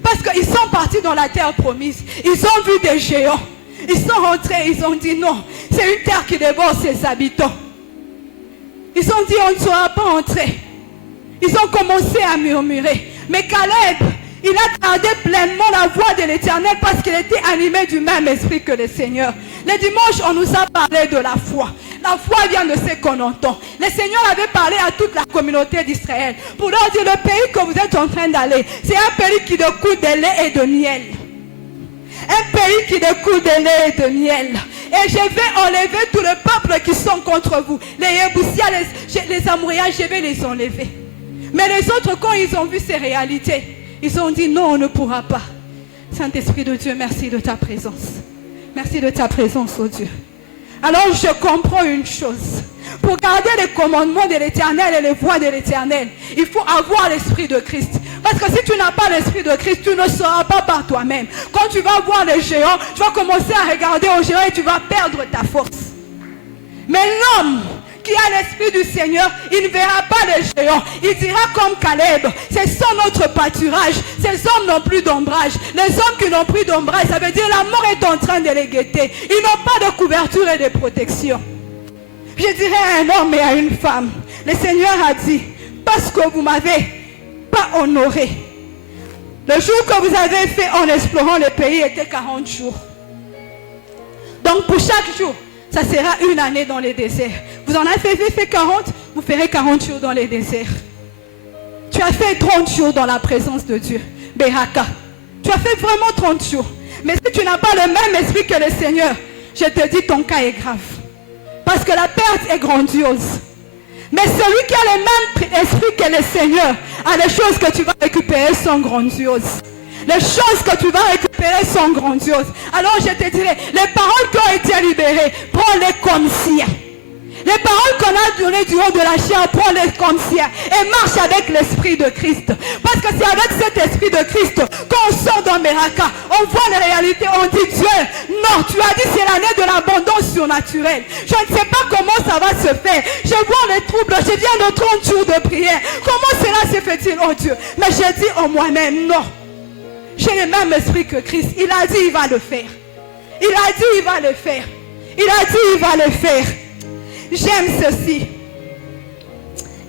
Parce qu'ils sont partis dans la terre promise. Ils ont vu des géants. Ils sont rentrés, ils ont dit non, c'est une terre qui dévore ses habitants. Ils ont dit on ne sera pas entré. Ils ont commencé à murmurer. Mais Caleb, il a gardé pleinement la voix de l'Éternel parce qu'il était animé du même esprit que le Seigneur. Le dimanche, on nous a parlé de la foi. La foi vient de ce qu'on entend. Le Seigneur avait parlé à toute la communauté d'Israël pour leur dire le pays que vous êtes en train d'aller, c'est un pays qui découle de lait et de miel. Un pays qui découle de lait et de miel. Et je vais enlever tout le peuple qui sont contre vous. Les Yébousiens, les Amouriens, je vais les enlever. Mais les autres, quand ils ont vu ces réalités, ils ont dit non, on ne pourra pas. Saint-Esprit de Dieu, merci de ta présence. Merci de ta présence, oh Dieu. Alors je comprends une chose. Pour garder les commandements de l'Éternel et les voies de l'Éternel, il faut avoir l'Esprit de Christ. Parce que si tu n'as pas l'Esprit de Christ, tu ne seras pas par toi-même. Quand tu vas voir les géants, tu vas commencer à regarder aux géants et tu vas perdre ta force. Mais l'homme qui a l'Esprit du Seigneur, il ne verra pas les géants. Il dira comme Caleb, c'est ça notre pâturage. Ces hommes n'ont plus d'ombrage. Les hommes qui n'ont plus d'ombrage, ça veut dire la mort est en train de les guetter. Ils n'ont pas de couverture et de protection. Je dirais à un homme et à une femme, le Seigneur a dit, parce que vous ne m'avez pas honoré. Le jour que vous avez fait en explorant le pays était 40 jours. Donc pour chaque jour, ça sera une année dans les déserts. Vous en avez fait 40, vous ferez 40 jours dans les déserts. Tu as fait 30 jours dans la présence de Dieu. Beraka. Tu as fait vraiment 30 jours. Mais si tu n'as pas le même esprit que le Seigneur, je te dis ton cas est grave. Parce que la perte est grandiose. Mais celui qui a le même esprit que le Seigneur, a les choses que tu vas récupérer sont grandioses. Les choses que tu vas récupérer sont grandioses. Alors je te dirai, les paroles qui ont été libérées, prends-les comme si. Les paroles qu'on a données du haut de la chair, prends-les comme si. Et marche avec l'esprit de Christ. Parce que c'est avec cet esprit de Christ qu'on sort dans Meraka. On voit les réalités, on dit Dieu, non, tu as dit c'est l'année de l'abondance surnaturelle. Je ne sais pas comment ça va se faire. Je vois les troubles, je viens de 30 jours de prière. Comment cela se fait-il, oh Dieu? Mais j'ai dit en moi-même, non. J'ai le même esprit que Christ. Il a dit il va le faire. Il a dit il va le faire. Il a dit il va le faire. J'aime ceci.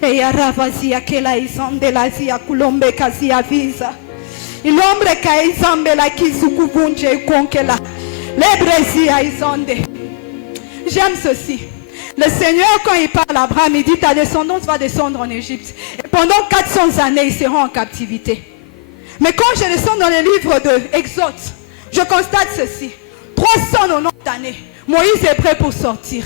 Et Aravazia que la isonde la zia kulombe kazia visa. Il ombre ka isombe la kizukubunje konkela. Lebrezia isonde. J'aime ceci. Le Seigneur, quand il parle à Abraham, il dit ta descendance va descendre en Égypte. Et pendant 400 années, ils seront en captivité. Mais quand je descends dans les livres de Exode, je constate ceci. 390 années, Moïse est prêt pour sortir.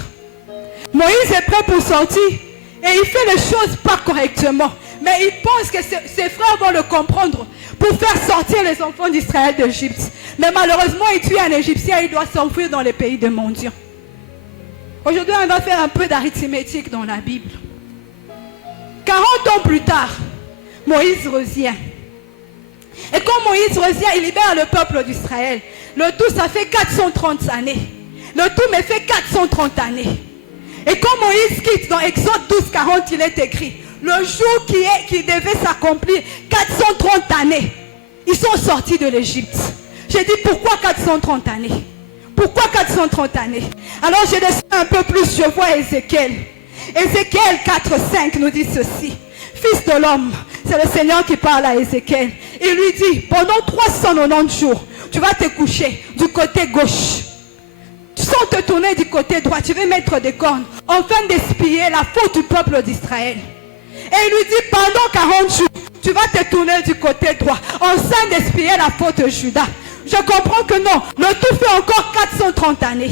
Moïse est prêt pour sortir et il fait les choses pas correctement. Mais il pense que ses frères vont le comprendre pour faire sortir les enfants d'Israël d'Égypte. Mais malheureusement, il tue un Égyptien et il doit s'enfuir dans les pays de mendiants. Aujourd'hui, on va faire un peu d'arithmétique dans la Bible. 40 ans plus tard, Moïse revient. Et quand Moïse revient, il libère le peuple d'Israël. Le tout, ça fait 430 années. Le tout me fait 430 années. Et quand Moïse quitte dans Exode 12, 40, il est écrit, le jour qui devait s'accomplir, 430 années, ils sont sortis de l'Égypte. J'ai dit, pourquoi 430 années? Pourquoi 430 années? Alors je descends un peu plus, je vois Ézéchiel. Ézéchiel 4, 5 nous dit ceci. Fils de l'homme, c'est le Seigneur qui parle à Ézéchiel. Il lui dit, pendant 390 jours, tu vas te coucher du côté gauche. Sans te tourner du côté droit, tu veux mettre des cornes, afin d'espier la faute du peuple d'Israël. Et il lui dit, pendant 40 jours, tu vas te tourner du côté droit, afin d'espier la faute de Judas. Je comprends que non, le tout fait encore 430 années.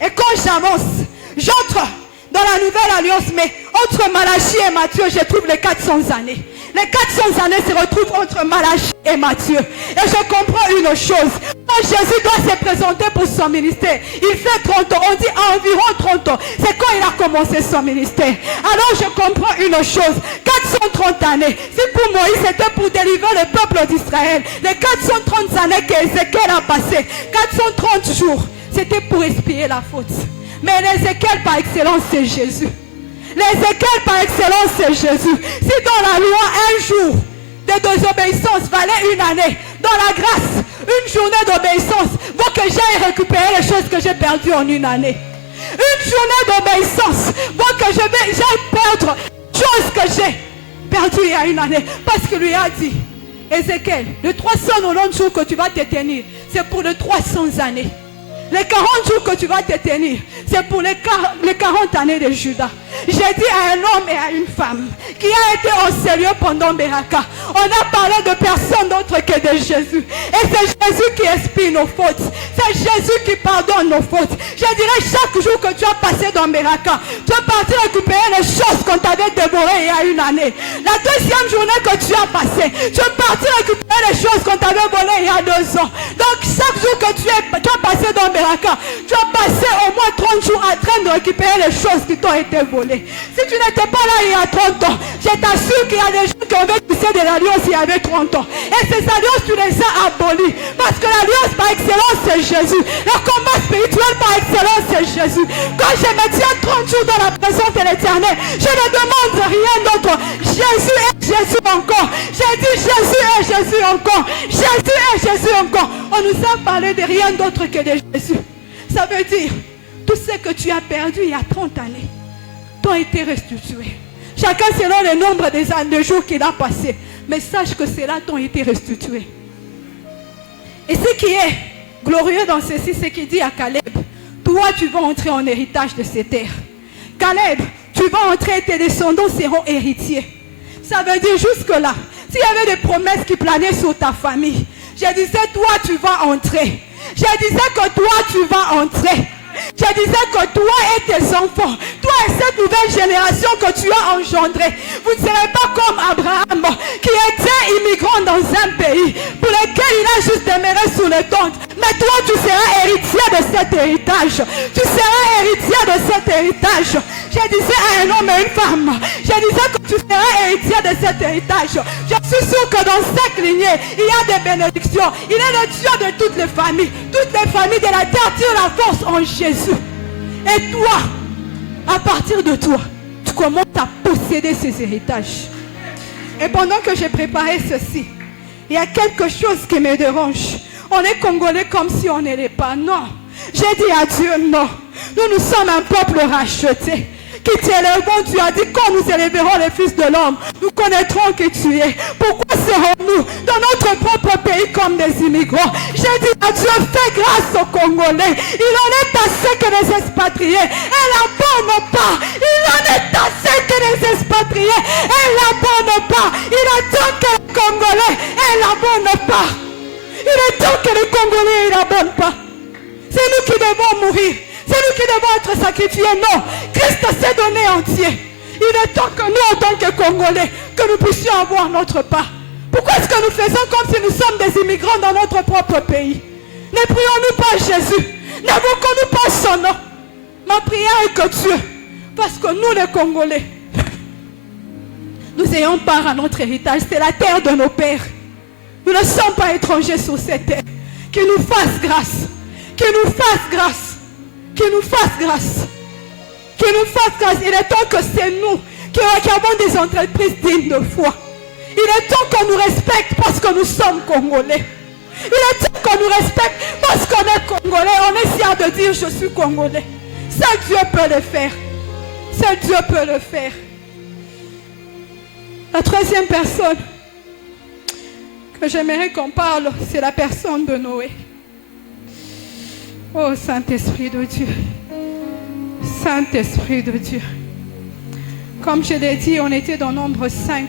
Et quand j'avance, j'entre dans la nouvelle alliance, mais entre Malachie et Matthieu, je trouve les 400 années. Les 400 années se retrouvent entre Malachie et Matthieu. Et je comprends une chose. Quand Jésus doit se présenter pour son ministère, il fait 30 ans. On dit environ 30 ans. C'est quand il a commencé son ministère. Alors je comprends une chose. 430 années. Si pour Moïse c'était pour délivrer le peuple d'Israël, les 430 années qu'Ézéchiel a passées, 430 jours, c'était pour expier la faute. Mais l'Ézéchiel par excellence, c'est Jésus. L'Ézéchiel par excellence, c'est Jésus. Si dans la loi, un jour de désobéissance valait une année, dans la grâce, une journée d'obéissance vaut que j'aille récupérer les choses que j'ai perdues en une année. Une journée d'obéissance vaut que j'aille perdre les choses que j'ai perdues il y a une année. Parce qu'il lui a dit, Ézéchiel, les 390 jours que tu vas te tenir, c'est pour les 300 années. Les 40 jours que tu vas te tenir, c'est pour les 40 années de Judas. J'ai dit à un homme et à une femme qui a été au sérieux pendant Beraka, on a parlé de personne d'autre que de Jésus. Et c'est Jésus qui expie nos fautes. C'est Jésus qui pardonne nos fautes. Je dirais chaque jour que tu as passé dans Beraka, tu es parti récupérer les choses qu'on t'avait dévorées il y a une année. La deuxième journée que tu as passée, tu es parti récupérer les choses qu'on t'avait volées il y a a 2 ans. Donc chaque jour que tu as passé dans Beraka, tu as passé au moins 30 jours en train de récupérer les choses qui t'ont été volées. Si tu n'étais pas là il y a 30 ans, je t'assure qu'il y a des gens qui ont bénéficié de l'alliance il y avait 30 ans. Et ces alliances, tu les as abolies. Parce que l'alliance par excellence, c'est Jésus. Le combat spirituel par excellence, c'est Jésus. Quand je me tiens 30 jours dans la présence de l'Éternel, je ne demande rien d'autre. Jésus et Jésus encore. J'ai dit Jésus et Jésus encore. Jésus et Jésus encore. On nous a parlé de rien d'autre que de Jésus. Ça veut dire, tout ce que tu as perdu il y a 30 années, t'ont été restitués. Chacun selon le nombre des années, de jours qu'il a passé. Mais sache que cela t'ont été restitués. Et ce qui est glorieux dans ceci, c'est qu'il dit à Caleb, toi tu vas entrer en héritage de ces terres. Caleb, tu vas entrer et tes descendants seront héritiers. Ça veut dire jusque-là, s'il y avait des promesses qui planaient sur ta famille, je disais toi tu vas entrer. Je disais que toi tu vas entrer. Je disais que toi et tes enfants, toi et cette nouvelle génération que tu as engendrée, vous ne serez pas comme Abraham qui était immigrant dans un pays pour lequel il a juste demeuré sous les tentes. Mais toi tu seras héritier de cet héritage. Tu seras héritier de cet héritage. Je disais à un homme et une femme, je disais que tu seras héritier de cet héritage. Je suis sûr que dans cette lignée, il y a des bénédictions. Il est le Dieu de toutes les familles de la terre tirent la force en Jésus. Et toi, à partir de toi, tu commences à posséder ces héritages. Et pendant que j'ai préparé ceci, il y a quelque chose qui me dérange. On est Congolais comme si on n'était pas. Non. J'ai dit à Dieu, non. Nous sommes un peuple racheté. Qui t'élèveront, tu as dit, quand nous élèverons les fils de l'homme, nous connaîtrons qui tu es. Pourquoi serons-nous dans notre propre pays comme des immigrants? J'ai dit à Dieu, fais grâce aux Congolais. Il en est assez que les expatriés et n'abandonnent pas. Il en est assez que les expatriés et n'abandonnent pas. Il est temps que les Congolais et n'abandonnent pas. Il est temps que les Congolais n'abandonnent pas. C'est nous qui devons mourir. C'est nous qui devons être sacrifiés. Non, Christ s'est donné entier. Il est temps que nous, en tant que Congolais, que nous puissions avoir notre part. Pourquoi est-ce que nous faisons comme si nous sommes des immigrants dans notre propre pays? Ne prions-nous pas Jésus? N'invoquons-nous pas son nom? Ma prière est que Dieu, parce que nous les Congolais, nous ayons part à notre héritage. C'est la terre de nos pères. Nous ne sommes pas étrangers sur cette terre. Qu'il nous fasse grâce. Qu'il nous fasse grâce. Qu'il nous fasse grâce. Qu'il nous fasse grâce. Il est temps que c'est nous qui avons des entreprises dignes de foi. Il est temps qu'on nous respecte parce que nous sommes Congolais. Il est temps qu'on nous respecte parce qu'on est Congolais. On est fiers de dire je suis Congolais. Seul Dieu peut le faire. Seul Dieu peut le faire. La troisième personne que j'aimerais qu'on parle, c'est la personne de Noé. Oh Saint-Esprit de Dieu, Saint-Esprit de Dieu. Comme je l'ai dit, on était dans Nombre 5.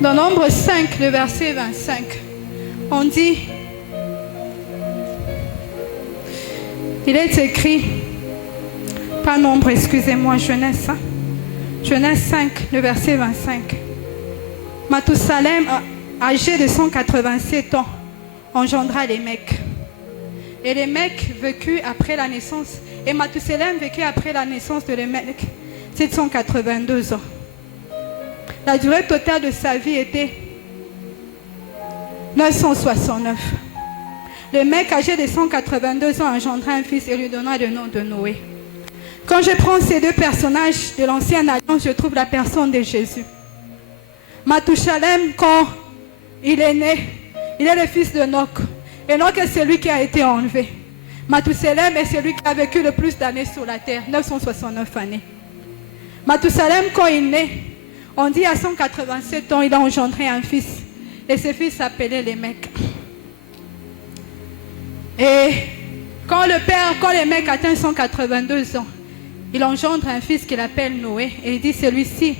Dans Nombre 5, le verset 25, on dit, il est écrit, pas Nombre, excusez-moi, Genèse, Genèse 5, le verset 25. Mathusalem, âgé de 187 ans, engendra les mecs. Et les mecs vécut après la naissance, et Mathusalem vécut après la naissance de les mecs 782 ans. La durée totale de sa vie était 969. Le mec âgé de 182 ans engendra un fils et lui donna le nom de Noé. Quand je prends ces deux personnages de l'ancienne alliance, je trouve la personne de Jésus. Mathusalem, quand il est né, il est le fils de Enoch. Enoch est celui qui a été enlevé. Mathusalem est celui qui a vécu le plus d'années sur la terre, 969 années. Mathusalem, quand il est né, on dit à 187 ans, il a engendré un fils. Et ce fils s'appelait Lémec. Et quand le mec atteint 182 ans, il engendre un fils qu'il appelle Noé. Et il dit, celui-ci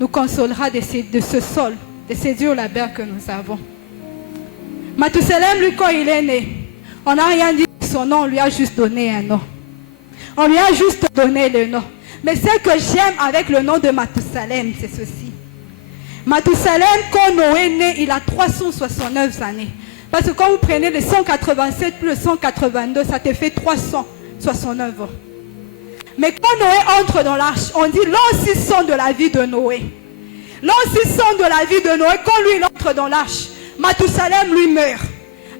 nous consolera de ce sol, de ces durs labeurs que nous avons. Mathusalem, lui, quand il est né, on n'a rien dit de son nom, on lui a juste donné un nom. On lui a juste donné le nom. Mais ce que j'aime avec le nom de Mathusalem, c'est ceci. Mathusalem, quand Noé est né, il a 369 années. Parce que quand vous prenez les 187 plus le 182, ça te fait 369 ans. Mais quand Noé entre dans l'arche, on dit l'an 600 de la vie de Noé. L'an 600 de la vie de Noé, quand lui il entre dans l'arche, Mathusalem lui meurt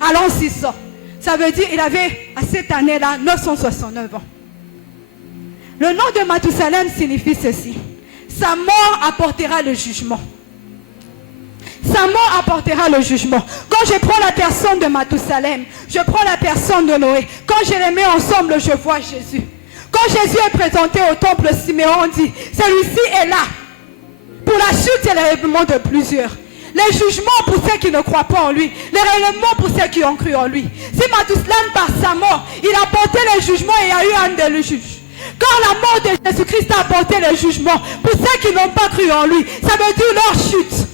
à l'an 600. Ça veut dire qu'il avait à cette année-là 969 ans. Le nom de Mathusalem signifie ceci. Sa mort apportera le jugement. Sa mort apportera le jugement. Quand je prends la personne de Mathusalem, je prends la personne de Noé. Quand je les mets ensemble, je vois Jésus. Quand Jésus est présenté au temple, Siméon dit, celui-ci est là pour la chute et le règlement de plusieurs. Les jugements pour ceux qui ne croient pas en lui. Les règlements pour ceux qui ont cru en lui. Si Mathusalem, par sa mort, il a porté le jugement et il y a eu un des juges. Quand la mort de Jésus-Christ a apporté le jugement pour ceux qui n'ont pas cru en lui, ça veut dire leur chute.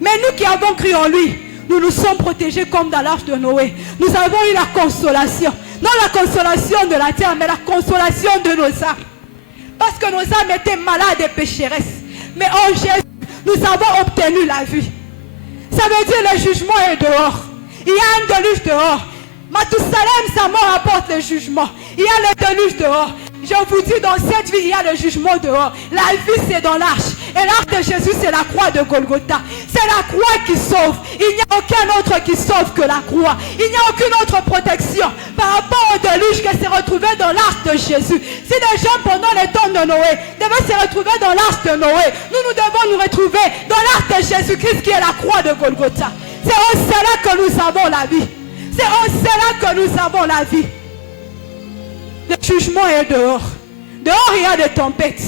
Mais nous qui avons cru en lui, nous nous sommes protégés comme dans l'arche de Noé. Nous avons eu la consolation. Non la consolation de la terre, mais la consolation de nos âmes. Parce que nos âmes étaient malades et pécheresses. Mais en Jésus, nous avons obtenu la vie. Ça veut dire le jugement est dehors. Il y a un déluge dehors. Mathusalem, sa mort apporte le jugement. Il y a le déluge dehors. Je vous dis, dans cette vie, il y a le jugement dehors. La vie, c'est dans l'arche. Et l'arche de Jésus, c'est la croix de Golgotha. C'est la croix qui sauve. Il n'y a aucun autre qui sauve que la croix. Il n'y a aucune autre protection par rapport au déluge qui s'est retrouvé dans l'arche de Jésus. Si les gens, pendant les temps de Noé, devaient se retrouver dans l'arche de Noé, nous devons nous retrouver dans l'arche de Jésus-Christ qui est la croix de Golgotha. C'est en cela que nous avons la vie. C'est en cela que nous avons la vie. Le jugement est dehors. Dehors, il y a des tempêtes.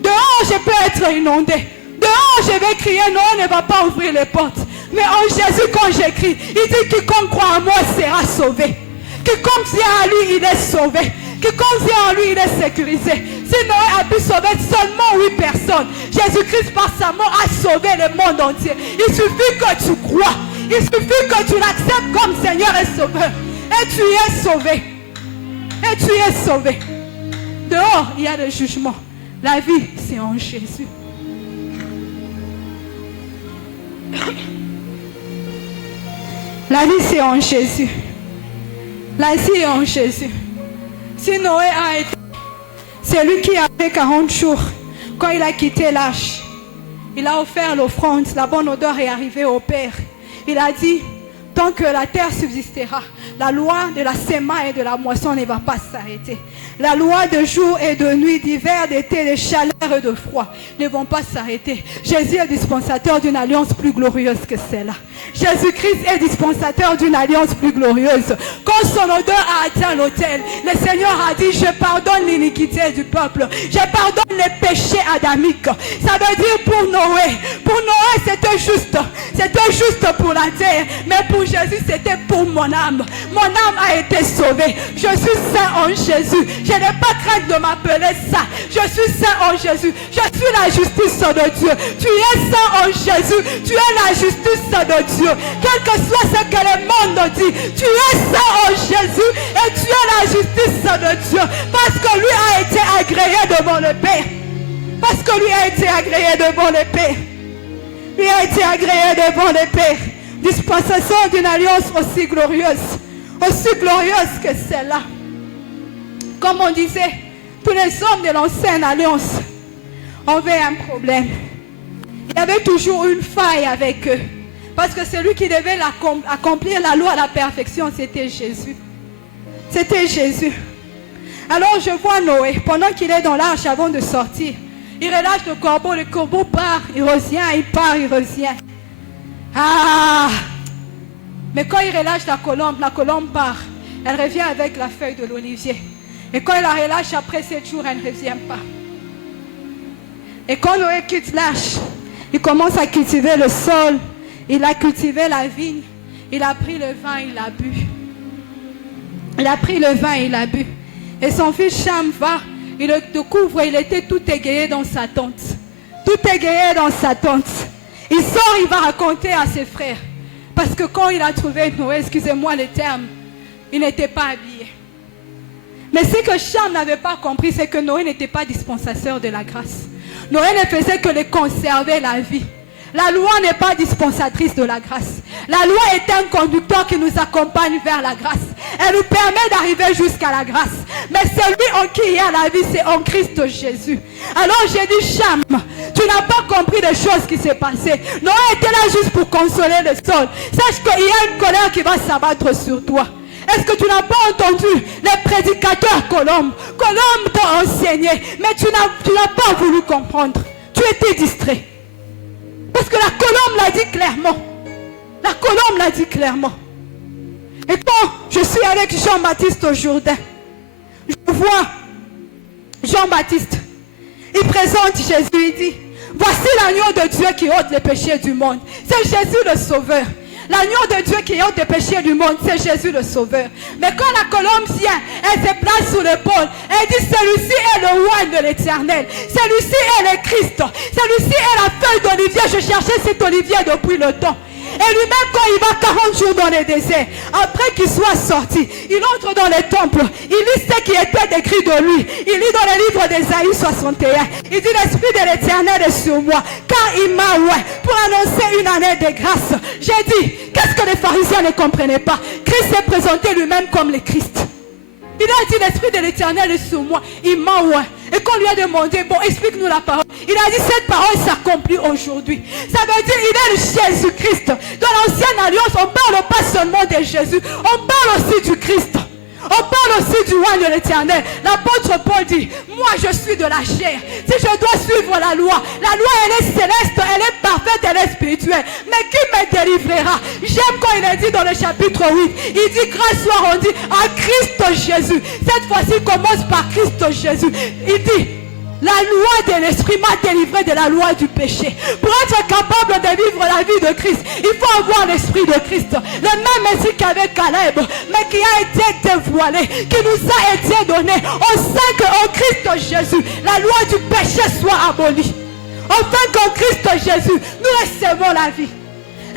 Dehors, je peux être inondé. Dehors, je vais crier, non, on ne va pas ouvrir les portes. Mais en Jésus, quand j'écris, il dit, quiconque croit en moi sera sauvé. Quiconque vient à lui, il est sauvé. Quiconque vient en lui, il est sécurisé. Si Noé a pu sauver seulement 8 personnes, Jésus-Christ, par sa mort, a sauvé le monde entier. Il suffit que tu crois. Il suffit que tu l'acceptes comme Seigneur et Sauveur. Et tu es sauvé. Et tu es sauvé. Dehors, il y a le jugement. La vie, c'est en Jésus. La vie, c'est en Jésus. La vie est en Jésus. Si Noé a été, c'est lui qui a fait 40 jours. Quand il a quitté l'arche, il a offert l'offrande. La bonne odeur est arrivée au Père. Il a dit, tant que la terre subsistera, la loi de la semaille et de la moisson ne va pas s'arrêter. La loi de jour et de nuit, d'hiver, d'été, de chaleur et de froid ne vont pas s'arrêter. Jésus est dispensateur d'une alliance plus glorieuse que celle-là. Jésus-Christ est dispensateur d'une alliance plus glorieuse. Quand son odeur a atteint l'autel, le Seigneur a dit, je pardonne l'iniquité du peuple. Je pardonne les péchés adamiques. Ça veut dire pour Noé. Pour Noé, c'était juste. C'était juste pour la terre. Mais pour Jésus, c'était pour mon âme. Mon âme a été sauvée. Je suis saint en Jésus. Je n'ai pas crainte de m'appeler saint. Je suis saint en Jésus. Je suis la justice de Dieu. Tu es saint en Jésus. Tu es la justice de Dieu. Quel que soit ce que le monde dit, tu es saint en Jésus et tu es la justice de Dieu. Parce que lui a été agréé devant le Père. Parce que lui a été agréé devant le Père. Lui a été agréé devant le Père. Dispensation d'une alliance aussi glorieuse que celle-là. Comme on disait, tous les hommes de l'ancienne alliance avaient un problème. Il y avait toujours une faille avec eux. Parce que celui qui devait accomplir la loi à la perfection, c'était Jésus. C'était Jésus. Alors je vois Noé, pendant qu'il est dans l'arche avant de sortir, il relâche le corbeau part, il revient, il part, il revient. Ah! Mais quand il relâche la colombe part. Elle revient avec la feuille de l'olivier. Et quand il la relâche après 7 jours, elle ne revient pas. Et quand Noé quitte l'arche, il commence à cultiver le sol. Il a cultivé la vigne. Il a pris le vin, il a bu. Il a pris le vin, il a bu. Et son fils Cham va, il le découvre, il était tout égayé dans sa tente. Tout égayé dans sa tente. Il sort, il va raconter à ses frères. Parce que quand il a trouvé Noé, excusez-moi le terme, il n'était pas habillé. Mais ce que Cham n'avait pas compris, c'est que Noé n'était pas dispensateur de la grâce. Noé ne faisait que de conserver la vie. La loi n'est pas dispensatrice de la grâce. La loi est un conducteur qui nous accompagne vers la grâce. Elle nous permet d'arriver jusqu'à la grâce. Mais celui en qui il y a la vie, c'est en Christ Jésus. Alors j'ai dit, Cham, tu n'as pas compris les choses qui s'est passées. Noé était là juste pour consoler le sol. Sache qu'il y a une colère qui va s'abattre sur toi. Est-ce que tu n'as pas entendu les prédicateurs Colombe t'ont enseigné, mais tu n'as pas voulu comprendre. Tu étais distrait. Parce que la colombe l'a dit clairement. La colombe l'a dit clairement. Et quand je suis avec Jean-Baptiste au Jourdain, je vois Jean-Baptiste. Il présente Jésus, il dit, voici l'agneau de Dieu qui ôte les péchés du monde. C'est Jésus le Sauveur. L'agneau de Dieu qui ôte les péchés du monde, c'est Jésus le Sauveur. Mais quand la colombe vient, elle se place sous l'épaule. Elle dit, celui-ci est le roi de l'Éternel. Celui-ci est le Christ. Celui-ci est la feuille d'olivier. Je cherchais cet olivier depuis le temps. Et lui-même, quand il va 40 jours dans le désert, après qu'il soit sorti, il entre dans le temple. Il lit ce qui était écrit de lui. Il lit dans le livre d'Ésaïe 61. Il dit, l'Esprit de l'Éternel est sur moi, car il m'a oint pour annoncer une année de grâce. J'ai dit, qu'est-ce que les pharisiens ne comprenaient pas? Christ s'est présenté lui-même comme le Christ. Il a dit, l'Esprit de l'Éternel est sur moi, il m'a oint. Et qu'on lui a demandé, bon, explique-nous la parole. Il a dit, cette parole s'accomplit aujourd'hui. Ça veut dire, il est le Jésus-Christ. Dans l'ancienne alliance, on ne parle pas seulement de Jésus, on parle aussi du Christ. On parle aussi du roi de l'Éternel. L'apôtre Paul dit, moi je suis de la chair. Si je dois suivre la loi elle est céleste, elle est parfaite, elle est spirituelle. Mais qui me délivrera? J'aime quand il est dit dans le chapitre 8, il dit, grâce soit rendue à Christ Jésus. Cette fois-ci commence par Christ Jésus. Il dit, la loi de l'esprit m'a délivré de la loi du péché. Pour être capable de vivre la vie de Christ, il faut avoir l'esprit de Christ. Le même esprit qu'avec Caleb, mais qui a été dévoilé, qui nous a été donné. On sait qu'en Christ Jésus, la loi du péché soit abolie. Enfin qu'en Christ Jésus, nous recevons la vie.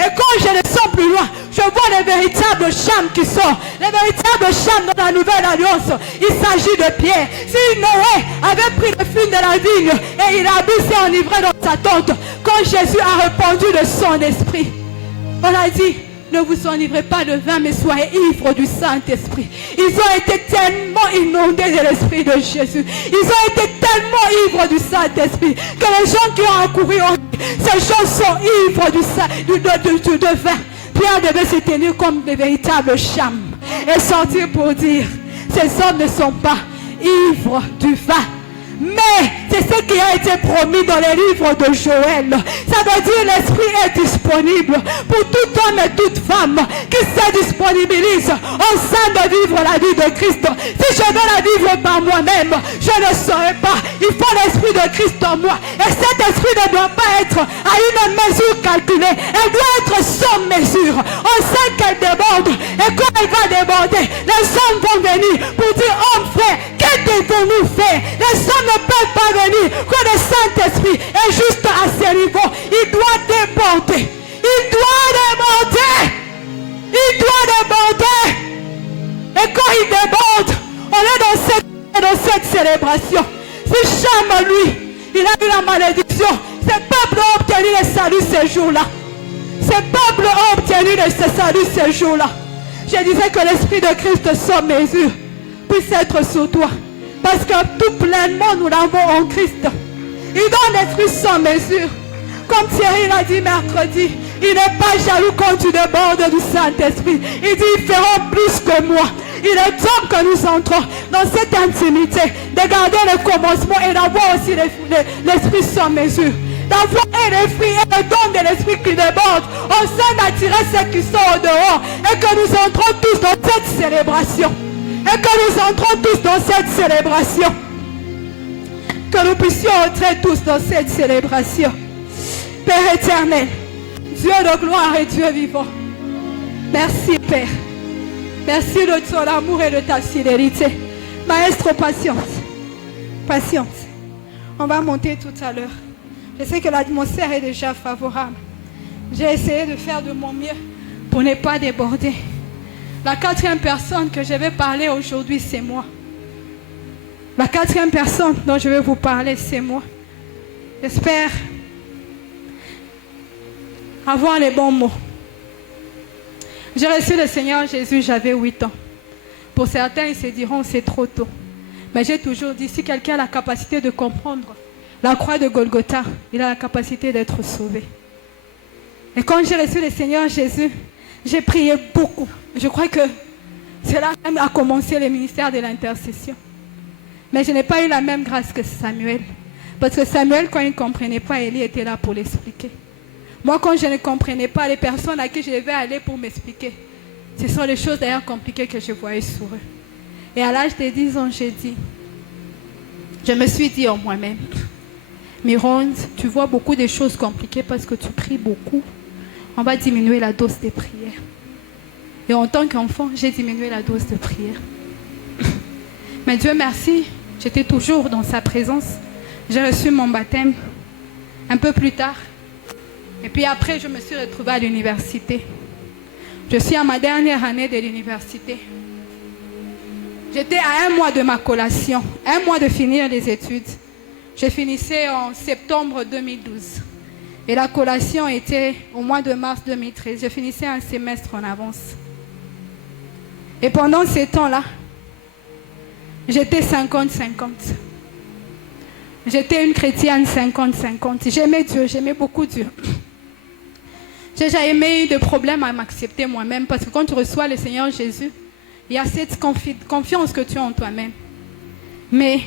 Et quand je descends plus loin, je vois les véritables Cham qui sont. Les véritables Cham dans la nouvelle alliance. Il s'agit de Pierre. Si Noé avait pris le fruit de la vigne et il a bu, s'est enivré dans sa tente, quand Jésus a répandu de son esprit, on a dit, ne vous enivrez pas de vin, mais soyez ivres du Saint-Esprit. Ils ont été tellement inondés de l'Esprit de Jésus. Ils ont été tellement ivres du Saint-Esprit que les gens qui ont accouru ont dit, ces gens sont ivres de vin. Pierre devait se tenir comme des véritables Cham et sortir pour dire, ces hommes ne sont pas ivres du vin. Mais c'est ce qui a été promis dans les livres de Joël. Ça veut dire l'esprit est disponible pour tout homme et toute femme qui se disponibilise au sein de vivre la vie de Christ. Si je veux la vivre par moi-même, je ne saurais pas. Il faut l'esprit de Christ en moi. Et cet esprit ne doit pas être à une mesure calculée. Elle doit être sans mesure. On sait qu'elle déborde. Et quand elle va déborder, les hommes vont venir pour dire, homme frère, que devons-nous faire? Les hommes ne peuvent pas venir quand le Saint-Esprit est juste à ce niveau. Il doit déborder. Il doit déborder. Il doit déborder. Et quand il déborde, on est dans cette célébration. Si Cham, lui, il a eu la malédiction, ce peuple a obtenu le salut ce jour-là. Ce peuple a obtenu le salut ce jour-là. Je disais que l'Esprit de Christ sans mesure puisse être sur toi. Parce que tout pleinement nous l'avons en Christ. Il donne l'esprit sans mesure. Comme Thierry l'a dit mercredi, il n'est pas jaloux quand tu débordes du Saint-Esprit. Il dit, ils feront plus que moi. Il est temps que nous entrons dans cette intimité, de garder le commencement et d'avoir aussi l'esprit sans mesure. D'avoir l'esprit et le don de l'esprit qui déborde, au sein d'attirer ceux qui sont au dehors. Et que nous entrons tous dans cette célébration. Et que nous entrons tous dans cette célébration. Que nous puissions entrer tous dans cette célébration. Père éternel, Dieu de gloire et Dieu vivant. Merci Père. Merci de ton amour et de ta fidélité. Maestro, patience. Patience. On va monter tout à l'heure. Je sais que l'atmosphère est déjà favorable. J'ai essayé de faire de mon mieux pour ne pas déborder. La quatrième personne que je vais parler aujourd'hui, c'est moi. La quatrième personne dont je vais vous parler, c'est moi. J'espère avoir les bons mots. J'ai reçu le Seigneur Jésus, j'avais 8 ans. Pour certains, ils se diront c'est trop tôt. Mais j'ai toujours dit, si quelqu'un a la capacité de comprendre la croix de Golgotha, il a la capacité d'être sauvé. Et quand j'ai reçu le Seigneur Jésus, j'ai prié beaucoup. Je crois que cela même a commencé le ministère de l'intercession. Mais je n'ai pas eu la même grâce que Samuel. Parce que Samuel, quand il ne comprenait pas, Élie était là pour l'expliquer. Moi, quand je ne comprenais pas, les personnes à qui je devais aller pour m'expliquer, ce sont les choses d'ailleurs compliquées que je voyais sur eux. Et à l'âge de 10 ans, je me suis dit en moi-même, Mironde, tu vois beaucoup de choses compliquées parce que tu pries beaucoup. On va diminuer la dose de prière. Et en tant qu'enfant, j'ai diminué la dose de prière. Mais Dieu merci, j'étais toujours dans sa présence. J'ai reçu mon baptême un peu plus tard. Et puis après, je me suis retrouvée à l'université. Je suis à ma dernière année de l'université. J'étais à 1 mois de ma collation, 1 mois de finir les études. Je finissais en septembre 2012. Et la collation était au mois de mars 2013. Je finissais un semestre en avance. Et pendant ces temps-là, j'étais 50-50. J'étais une chrétienne 50-50. J'aimais Dieu, j'aimais beaucoup Dieu. J'ai jamais eu de problème à m'accepter moi-même parce que quand tu reçois le Seigneur Jésus, il y a cette confiance que tu as en toi-même. Mais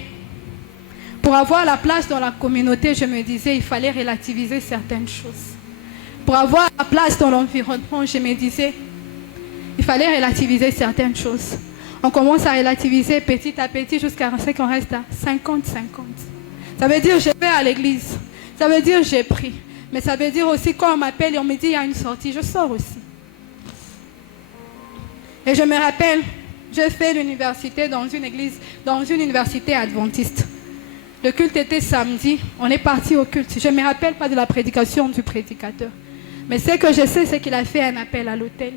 pour avoir la place dans la communauté, je me disais il fallait relativiser certaines choses. Pour avoir la place dans l'environnement, je me disais il fallait relativiser certaines choses. On commence à relativiser petit à petit jusqu'à ce qu'on reste à 50-50. Ça veut dire je vais à l'église. Ça veut dire j'ai pris. Mais ça veut dire aussi quand on m'appelle et on me dit il y a une sortie, je sors aussi. Et je me rappelle, j'ai fait l'université dans une église, dans une université adventiste. Le culte était samedi, on est parti au culte. Je ne me rappelle pas de la prédication du prédicateur. Mais ce que je sais, c'est qu'il a fait un appel à l'autel.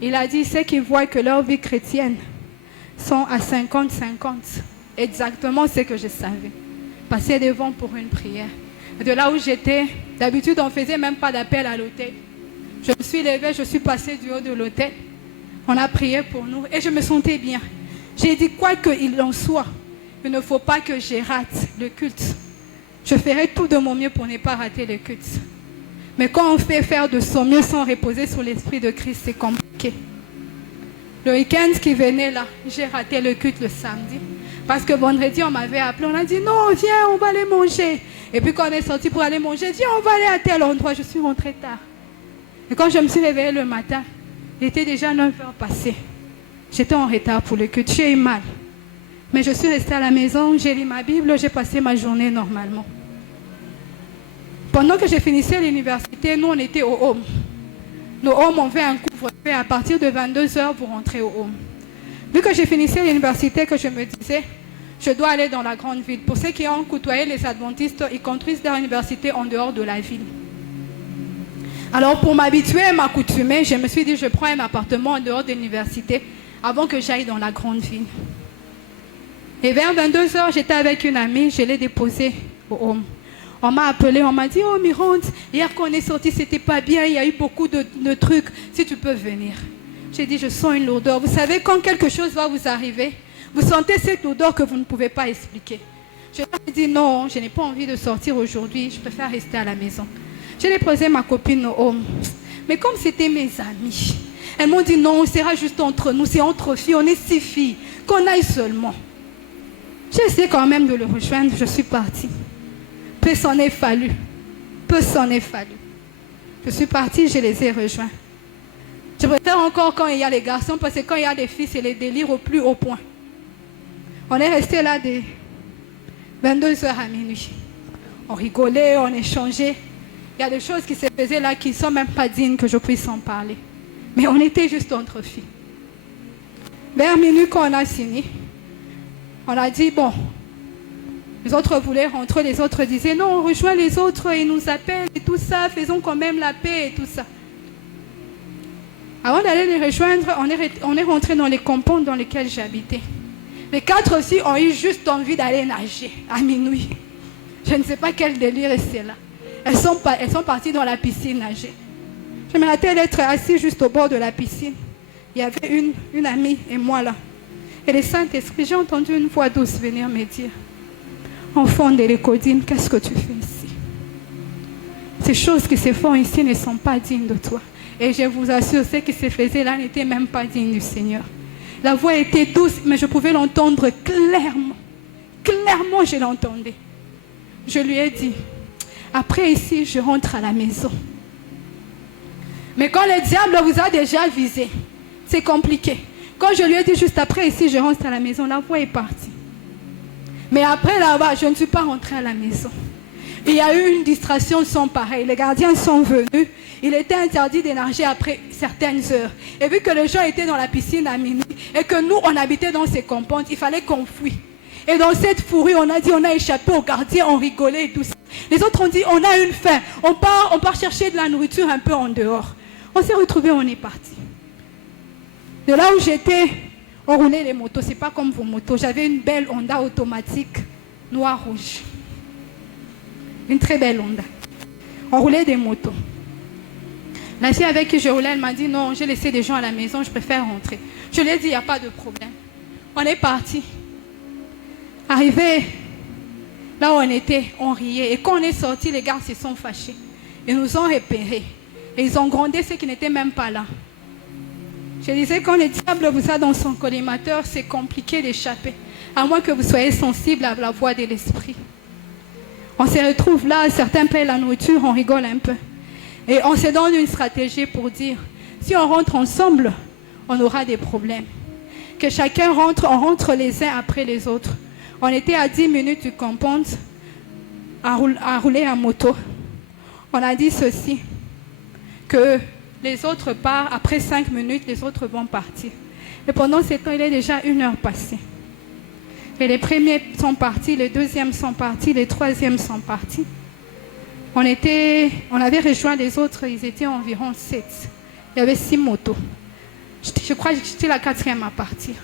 Il a dit, ceux qui voient que leur vie chrétienne sont à 50-50. Exactement ce que je savais. Passer devant pour une prière. De là où j'étais, d'habitude on ne faisait même pas d'appel à l'autel. Je me suis levée, je suis passée du haut de l'autel. On a prié pour nous et je me sentais bien. J'ai dit, quoi qu'il en soit, il ne faut pas que je rate le culte. Je ferai tout de mon mieux pour ne pas rater le culte. Mais quand on fait faire de son mieux sans reposer sur l'Esprit de Christ, c'est compliqué. Le week-end qui venait là, j'ai raté le culte le samedi. Parce que vendredi, on m'avait appelé, on a dit, non, viens, on va aller manger. Et puis quand on est sorti pour aller manger, viens, on va aller à tel endroit. Je suis rentrée tard. Et quand je me suis réveillée le matin, il était déjà 9 heures passées. J'étais en retard pour le culte, j'ai eu mal. Mais je suis restée à la maison, j'ai lu ma Bible, j'ai passé ma journée normalement. Pendant que je finissais l'université, nous on était au home. Nos homes ont fait un couvre-feu à partir de 22 h pour rentrer au home. Vu que j'ai finissé l'université, que je me disais, je dois aller dans la grande ville. Pour ceux qui ont côtoyé les adventistes, ils construisent leur université en dehors de la ville. Alors pour m'habituer et m'accoutumer, je me suis dit, je prends un appartement en dehors de l'université avant que j'aille dans la grande ville. Et vers 22 h, j'étais avec une amie, je l'ai déposée au home. On m'a appelé, on m'a dit, oh Mironde, hier quand on est sorti, c'était pas bien, il y a eu beaucoup de trucs, si tu peux venir. J'ai dit, je sens une lourdeur. Vous savez, quand quelque chose va vous arriver, vous sentez cette odeur que vous ne pouvez pas expliquer. Je leur ai dit, non, je n'ai pas envie de sortir aujourd'hui, je préfère rester à la maison. J'ai déposé ma copine au home. Mais comme c'était mes amies, elles m'ont dit, non, ce sera juste entre nous, c'est entre filles, on est 6 filles, qu'on aille seulement. J'ai essayé quand même de le rejoindre, je suis partie. Peu s'en est fallu. Peu s'en est fallu. Je suis partie, je les ai rejoints. Je préfère encore quand il y a les garçons, parce que quand il y a les filles, c'est les délires au plus haut point. On est resté là de 22 h à minuit. On rigolait, on échangeait. Il y a des choses qui se faisaient là qui ne sont même pas dignes que je puisse en parler. Mais on était juste entre filles. Vers minuit, quand on a signé, on a dit, bon, les autres voulaient rentrer, les autres disaient, non, on rejoint les autres, ils nous appellent et tout ça, faisons quand même la paix et tout ça. Avant d'aller les rejoindre, on est rentré dans les campagnes dans lesquels j'habitais. Les 4 filles ont eu juste envie d'aller nager à minuit. Je ne sais pas quel délire c'est là. Elles sont parties dans la piscine nager. Je me rappelle être assis juste au bord de la piscine. Il y avait une amie et moi là. Et le Saint-Esprit, j'ai entendu une voix douce venir me dire, enfant de l'Écodine, qu'est-ce que tu fais ici? Ces choses qui se font ici ne sont pas dignes de toi. Et je vous assure, ce qui se faisait là n'était même pas digne du Seigneur. La voix était douce, mais je pouvais l'entendre clairement. Clairement, je l'entendais. Je lui ai dit, après ici, je rentre à la maison. Mais quand le diable vous a déjà visé, c'est compliqué. Quand je lui ai dit juste après ici, je rentre à la maison, la voix est partie. Mais après là-bas, je ne suis pas rentrée à la maison. Il y a eu une distraction sans pareil. Les gardiens sont venus. Il était interdit d'énergie après certaines heures. Et vu que les gens étaient dans la piscine à minuit et que nous, on habitait dans ces compounds, il fallait qu'on fuit. Et dans cette fourrure, on a dit, on a échappé aux gardiens, on rigolait et tout ça. Les autres ont dit, on a une faim. On part chercher de la nourriture un peu en dehors. On s'est retrouvés, on est parti. De là où j'étais, on roulait les motos. C'est pas comme vos motos. J'avais une belle Honda automatique noir-rouge. Une très belle Honda. On roulait des motos. La fille avec qui je roulais, elle m'a dit, non, j'ai laissé des gens à la maison, je préfère rentrer. Je lui ai dit, il n'y a pas de problème. On est parti. Arrivé là où on était, on riait. Et quand on est sorti, les gars se sont fâchés. Ils nous ont repérés. Et ils ont grondé ceux qui n'étaient même pas là. Je disais, quand le diable vous a dans son collimateur, c'est compliqué d'échapper. À moins que vous soyez sensible à la voix de l'esprit. On se retrouve là, certains payent la nourriture, on rigole un peu. Et on se donne une stratégie pour dire, si on rentre ensemble, on aura des problèmes. Que chacun rentre, on rentre les uns après les autres. On était à 10 minutes du compound à rouler en moto. On a dit ceci, que les autres partent, après 5 minutes, les autres vont partir. Et pendant ce temps, il est déjà 1 heure passée. Et les premiers sont partis, les deuxièmes sont partis, les troisièmes sont partis. On avait rejoint les autres, ils étaient environ 7. Il y avait 6 motos. Je crois que j'étais la 4e à partir.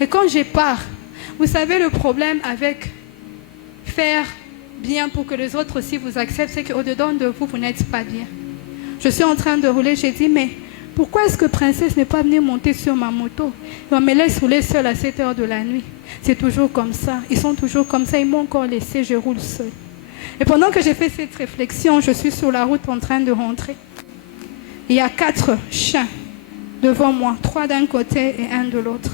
Et quand je pars, vous savez le problème avec faire bien pour que les autres aussi vous acceptent, c'est qu'au-dedans de vous, vous n'êtes pas bien. Je suis en train de rouler, j'ai dit, mais pourquoi est-ce que Princesse n'est pas venue monter sur ma moto? Et on me laisse rouler seule à 7 heures de la nuit. C'est toujours comme ça. Ils sont toujours comme ça. Ils m'ont encore laissé, je roule seule. Et pendant que j'ai fait cette réflexion, je suis sur la route en train de rentrer. Il y a 4 chiens devant moi, 3 d'un côté et 1 de l'autre.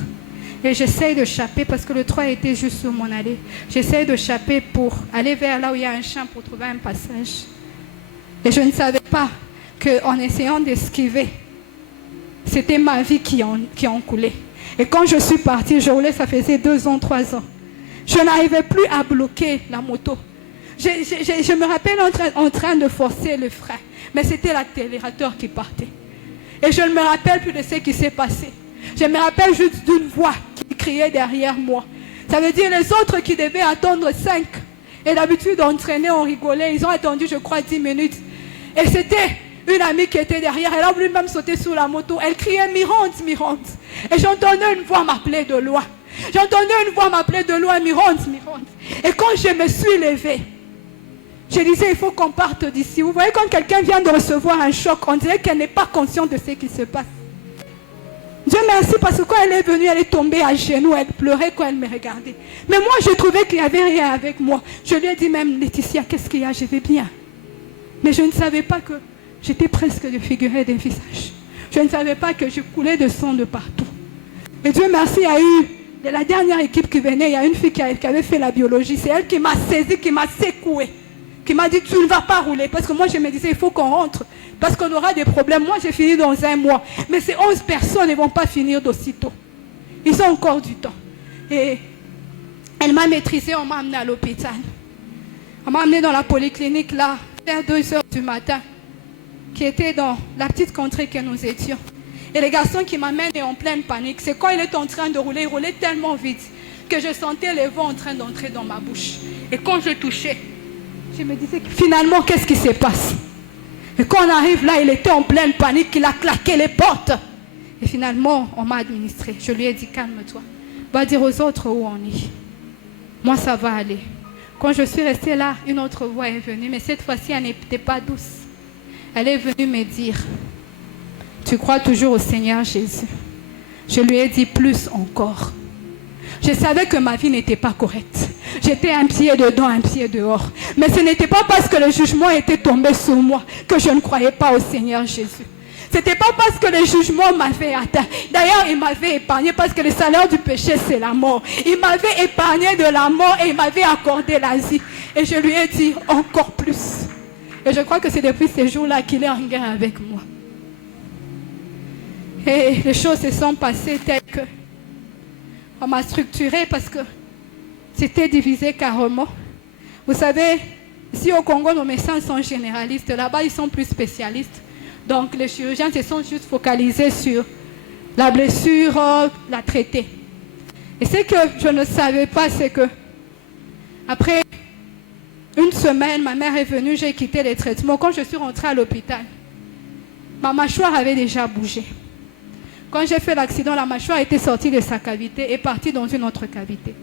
Et j'essaye de chapper parce que le 3 était juste sur mon allée. J'essaye de chapper pour aller vers là où il y a un chien pour trouver un passage. Et je ne savais pas qu'en essayant d'esquiver, c'était ma vie qui en coulait. Et quand je suis partie, je roulais, ça faisait 2 ans, 3 ans. Je n'arrivais plus à bloquer la moto. Je me rappelle en train de forcer le frein. Mais c'était l'accélérateur qui partait. Et je ne me rappelle plus de ce qui s'est passé. Je me rappelle juste d'une voix qui criait derrière moi. Ça veut dire les autres qui devaient attendre 5. Et d'habitude, on traînait, on rigolait. Ils ont attendu, je crois, 10 minutes. Et c'était une amie qui était derrière. Elle a voulu même sauter sur la moto. Elle criait « Mirante, Mirante ». Et j'entendais une voix m'appeler de loin. J'entendais une voix m'appeler de loin « Mirante, Mirante ». Et quand je me suis levée, je disais, il faut qu'on parte d'ici. Vous voyez, quand quelqu'un vient de recevoir un choc, on dirait qu'elle n'est pas consciente de ce qui se passe. Dieu merci, parce que quand elle est venue, elle est tombée à genoux, elle pleurait quand elle me regardait. Mais moi, je trouvais qu'il n'y avait rien avec moi. Je lui ai dit même, Laetitia, qu'est-ce qu'il y a? Je vais bien. Mais je ne savais pas que j'étais presque défigurée des visages. Je ne savais pas que je coulais de sang de partout. Et Dieu merci, il y a eu, de la dernière équipe qui venait, il y a une fille qui avait fait la biologie. C'est elle qui m'a saisi, qui m'a secouée. Qui m'a dit, tu ne vas pas rouler. Parce que moi, je me disais, il faut qu'on rentre. Parce qu'on aura des problèmes. Moi, j'ai fini dans 1 mois. Mais ces 11 personnes ne vont pas finir d'aussitôt. Ils ont encore du temps. Et elle m'a maîtrisée, on m'a amenée à l'hôpital. On m'a amenée dans la polyclinique, là, vers 2 heures du matin, qui était dans la petite contrée que nous étions. Et le garçon qui m'amène est en pleine panique. C'est quand il est en train de rouler, il roulait tellement vite que je sentais les vents en train d'entrer dans ma bouche. Et quand je touchais, je me disais, finalement, qu'est-ce qui se passe? Et quand on arrive là, il était en pleine panique, il a claqué les portes. Et finalement, on m'a administré. Je lui ai dit, calme-toi. Va dire aux autres où on est. Moi, ça va aller. Quand je suis restée là, une autre voix est venue. Mais cette fois-ci, elle n'était pas douce. Elle est venue me dire, tu crois toujours au Seigneur Jésus. Je lui ai dit plus encore. Je savais que ma vie n'était pas correcte. J'étais un pied dedans, un pied dehors. Mais ce n'était pas parce que le jugement était tombé sur moi que je ne croyais pas au Seigneur Jésus. Ce n'était pas parce que le jugement m'avait atteint. D'ailleurs, il m'avait épargné parce que le salaire du péché, c'est la mort. Il m'avait épargné de la mort et il m'avait accordé la vie. Et je lui ai dit encore plus. Et je crois que c'est depuis ces jours-là qu'il est en guerre avec moi. Et les choses se sont passées telles que on m'a structuré parce que c'était divisé carrément. Vous savez, ici au Congo, nos médecins sont généralistes. Là-bas, ils sont plus spécialistes. Donc, les chirurgiens se sont juste focalisés sur la blessure, la traiter. Et ce que je ne savais pas, c'est que après une semaine, ma mère est venue, j'ai quitté les traitements. Quand je suis rentrée à l'hôpital, ma mâchoire avait déjà bougé. Quand j'ai fait l'accident, la mâchoire était sortie de sa cavité et partie dans une autre cavité.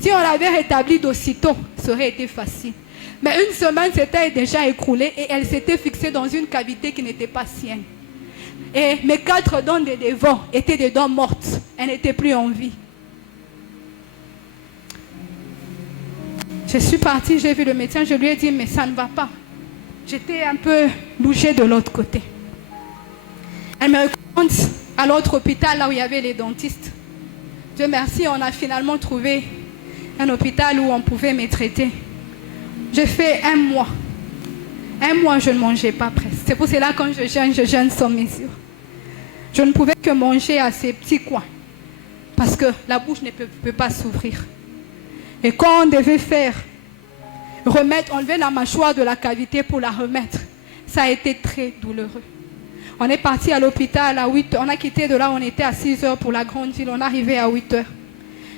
Si on l'avait rétablie d'aussitôt, ça aurait été facile. Mais une semaine s'était déjà écroulée et elle s'était fixée dans une cavité qui n'était pas sienne. Et mes 4 dents de devant étaient des dents mortes. Elles n'étaient plus en vie. Je suis partie, j'ai vu le médecin, je lui ai dit, mais ça ne va pas. J'étais un peu bougée de l'autre côté. Elle me recommande à l'autre hôpital, là où il y avait les dentistes. Dieu merci, on a finalement trouvé un hôpital où on pouvait me traiter. J'ai fait 1 mois. 1 mois, je ne mangeais pas presque. C'est pour cela que quand je jeûne sans mesure. Je ne pouvais que manger à ces petits coins. Parce que la bouche ne peut pas s'ouvrir. Et quand on devait enlever la mâchoire de la cavité pour la remettre, ça a été très douloureux. On est parti à l'hôpital à 8 heures. On a quitté de là, on était à 6 heures pour la grande ville. On est arrivé à 8 heures.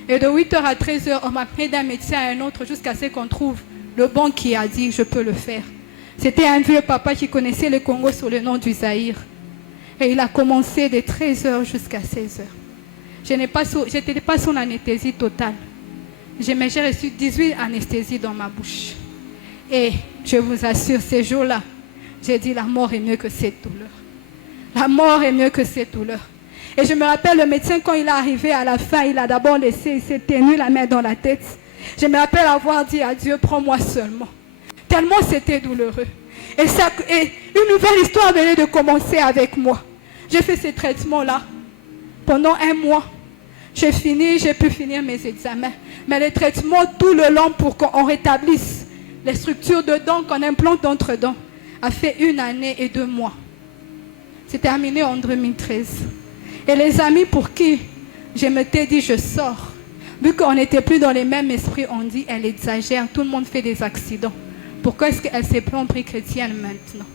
Et de 8 heures à 13 heures, on m'a pris d'un médecin à un autre jusqu'à ce qu'on trouve le bon qui a dit, je peux le faire. C'était un vieux papa qui connaissait le Congo sous le nom du Zaïre. Et il a commencé de 13 heures jusqu'à 16 heures. Je n'étais pas sous l'anesthésie totale. J'ai reçu 18 anesthésies dans ma bouche. Et je vous assure, ces jours-là, j'ai dit, la mort est mieux que cette douleur. La mort est mieux que cette douleur. Et je me rappelle, le médecin, quand il est arrivé à la fin, il a d'abord laissé, il s'est tenu la main dans la tête. Je me rappelle avoir dit à Dieu, prends-moi seulement. Tellement c'était douloureux. Et une nouvelle histoire venait de commencer avec moi. J'ai fait ces traitements-là pendant 1 mois. J'ai pu finir mes examens. Mais les traitements tout le long pour qu'on rétablisse les structures de dents, qu'on implante entre dents, a fait 1 année et 2 mois. C'est terminé en 2013. Et les amis pour qui je m'étais dit, je sors. Vu qu'on n'était plus dans les mêmes esprits, on dit, elle exagère, tout le monde fait des accidents. Pourquoi est-ce qu'elle s'est pris chrétienne maintenant?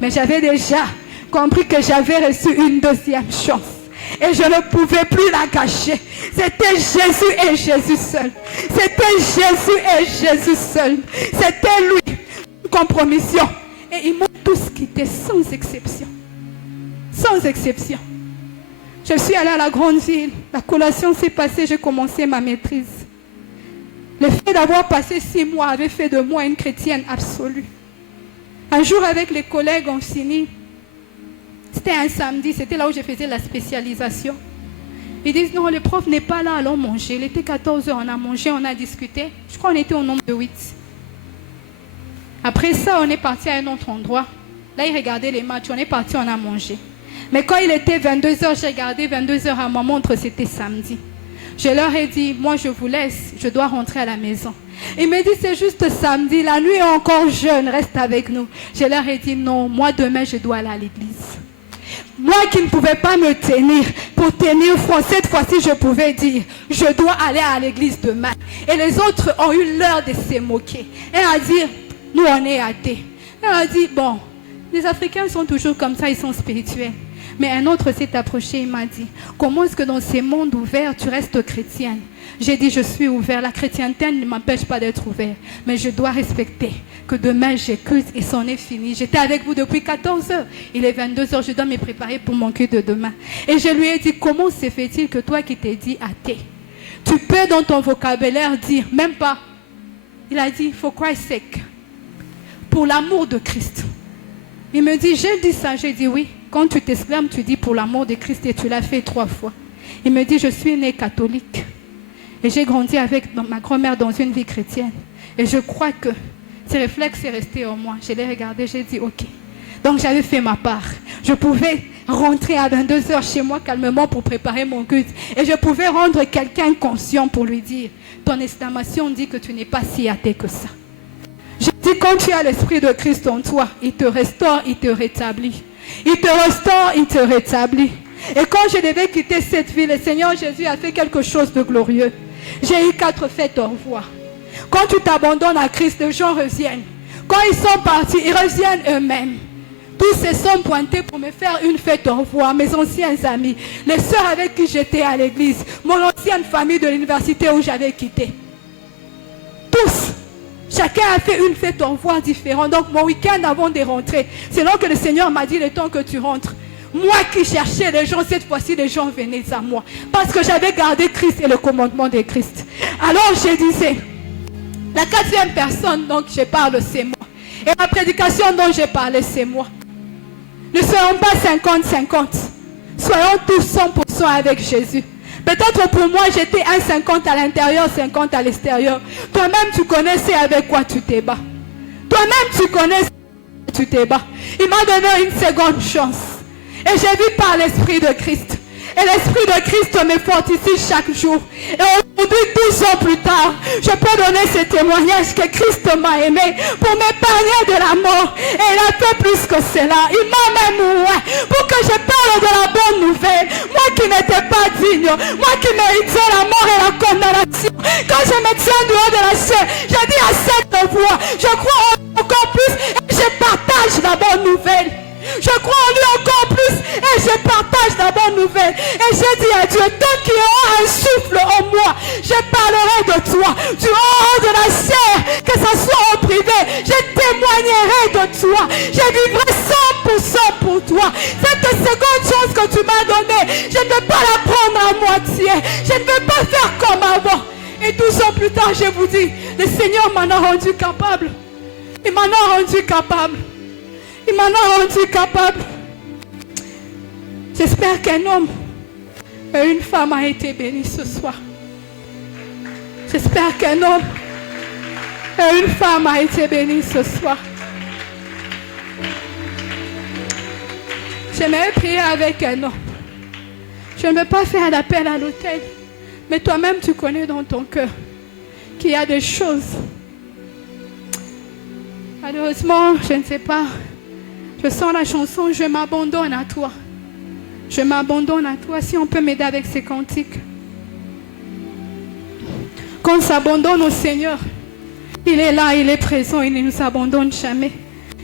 Mais j'avais déjà compris que j'avais reçu une 2e chance. Et je ne pouvais plus la cacher. C'était Jésus et Jésus seul. C'était Jésus et Jésus seul. C'était lui. Une compromission. Et ils m'ont tous quitté sans exception. Sans exception. Je suis allée à la grande ville. La collation s'est passée, j'ai commencé ma maîtrise. Le fait d'avoir passé 6 mois avait fait de moi une chrétienne absolue. Un jour avec les collègues, on finit. C'était un samedi, c'était là où je faisais la spécialisation. Ils disent non, le prof n'est pas là, allons manger. Il était 14 heures, on a mangé, on a discuté. Je crois qu'on était au nombre de 8. Après ça, on est parti à un autre endroit. Là, ils regardaient les matchs, on est parti, on a mangé. Mais quand il était 22 heures, j'ai regardé 22 heures à ma montre, c'était samedi. Je leur ai dit, moi je vous laisse, je dois rentrer à la maison. Ils me disent, c'est juste samedi, la nuit est encore jeune, reste avec nous. Je leur ai dit, non, moi demain je dois aller à l'église. Moi qui ne pouvais pas me tenir, pour tenir front, cette fois-ci je pouvais dire, je dois aller à l'église demain. Et les autres ont eu l'heure de se moquer. Elle a dit, nous on est athées. Elle a dit, bon, les Africains sont toujours comme ça, ils sont spirituels. Mais un autre s'est approché, il m'a dit, comment est-ce que dans ces mondes ouverts, tu restes chrétienne? J'ai dit, je suis ouvert. La chrétienté ne m'empêche pas d'être ouvert. Mais je dois respecter que demain j'écoute et c'en est fini. J'étais avec vous depuis 14 heures. Il est 22 heures, je dois me préparer pour mon culte de demain. Et je lui ai dit, comment se fait-il que toi qui t'es dit athée, tu peux dans ton vocabulaire dire, même pas. Il a dit, for Christ's sake, pour l'amour de Christ. Il me dit, j'ai dit ça, j'ai dit oui. quand tu t'exclames, tu dis pour l'amour de Christ et tu l'as fait 3 fois. Il me dit, je suis né catholique et j'ai grandi avec ma grand-mère dans une vie chrétienne. Et je crois que ces réflexes sont restés en moi. Je l'ai regardé, j'ai dit, ok. Donc j'avais fait ma part. Je pouvais rentrer à 22h chez moi calmement pour préparer mon culte. Et je pouvais rendre quelqu'un conscient pour lui dire, ton exclamation dit que tu n'es pas si athée que ça. Je dis, quand tu as l'Esprit de Christ en toi, il te restaure, il te rétablit. Il te restaure, il te rétablit. Et quand je devais quitter cette ville, le Seigneur Jésus a fait quelque chose de glorieux. J'ai eu 4 fêtes au revoir. Quand tu t'abandonnes à Christ, les gens reviennent. Quand ils sont partis, ils reviennent eux-mêmes. Tous se sont pointés pour me faire une fête au revoir, mes anciens amis, les sœurs avec qui j'étais à l'église, mon ancienne famille de l'université où j'avais quitté. Tous. Chacun a fait une fête au revoir différente. Donc mon week-end avant de rentrer, c'est là que le Seigneur m'a dit, le temps que tu rentres, moi qui cherchais les gens, cette fois-ci les gens venaient à moi. Parce que j'avais gardé Christ et le commandement de Christ. Alors je disais, la 4e personne dont je parle, c'est moi. Et la prédication dont j'ai parlé, c'est moi. Ne soyons pas 50-50. Soyons tous 100% avec Jésus. Peut-être pour moi, j'étais un 50 à l'intérieur, 50 à l'extérieur. Toi-même, tu connaissais avec quoi tu t'es bas. Toi-même, tu connais tu t'es bas. Il m'a donné une seconde chance. Et j'ai vu par l'Esprit de Christ. Et l'Esprit de Christ me fortifie chaque jour. Et aujourd'hui, 12 ans plus tard, je peux donner ce témoignage que Christ m'a aimé pour m'épargner de la mort. Et il a fait plus que cela. Il m'a même ouvert pour que je parle de la bonne nouvelle. Moi qui n'étais pas digne, moi qui méritais la mort et la condamnation. Quand je me tiens dehors de la chair, je dis à cette voix, je crois encore plus et je partage la bonne nouvelle. Je crois en lui encore plus et je partage la bonne nouvelle. Et je dis à Dieu, tant qu'il y aura un souffle en moi, je parlerai de toi. Du haut de la chair, que ce soit en privé, je témoignerai de toi. Je vivrai 100% pour toi. Cette seconde chance que tu m'as donnée, je ne veux pas la prendre à moitié. Je ne veux pas faire comme avant. Et 12 ans plus tard, je vous dis, le Seigneur m'en a rendu capable. Il m'en a rendu capable. Il m'en a rendu capable. J'espère qu'un homme et une femme a été bénis ce soir. J'espère qu'un homme et une femme a été bénis ce soir. J'aimerais prier avec un homme. Je ne veux pas faire l'appel à l'autel, mais toi-même tu connais dans ton cœur qu'il y a des choses. Malheureusement, je ne sais pas. Je sens la chanson, je m'abandonne à toi. Je m'abandonne à toi. Si on peut m'aider avec ces cantiques. Quand on s'abandonne au Seigneur, il est là, il est présent, il ne nous abandonne jamais.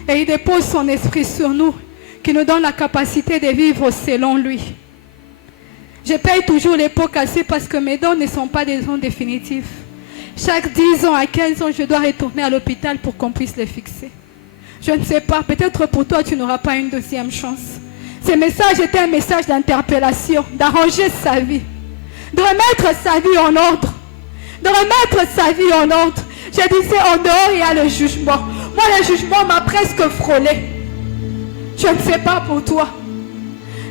Et il dépose son esprit sur nous, qui nous donne la capacité de vivre selon lui. Je paye toujours les pots cassés parce que mes dons ne sont pas des dons définitifs. Chaque 10 ans à 15 ans, je dois retourner à l'hôpital pour qu'on puisse les fixer. Je ne sais pas, peut-être pour toi, tu n'auras pas une deuxième chance. Ce message était un message d'interpellation, d'arranger sa vie, de remettre sa vie en ordre, de remettre sa vie en ordre. Je disais, en dehors, il y a le jugement. Moi, le jugement m'a presque frôlé. Je ne sais pas pour toi.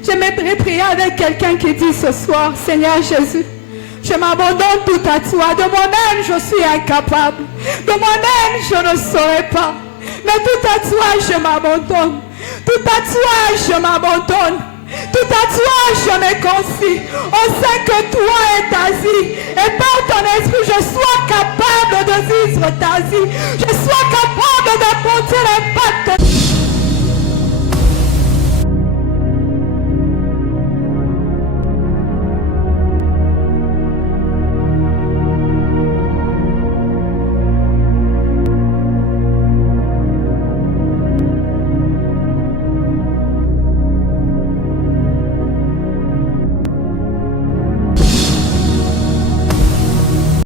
J'aimerais prier avec quelqu'un qui dit ce soir, Seigneur Jésus, je m'abandonne tout à toi. De moi-même, je suis incapable. De moi-même, je ne saurais pas. Mais tout à toi, je m'abandonne. Tout à toi, je m'abandonne. Tout à toi, je me confie. On sait que toi est ta vie. Et par ton esprit, je sois capable de vivre ta vie. Je sois capable d'apporter l'impact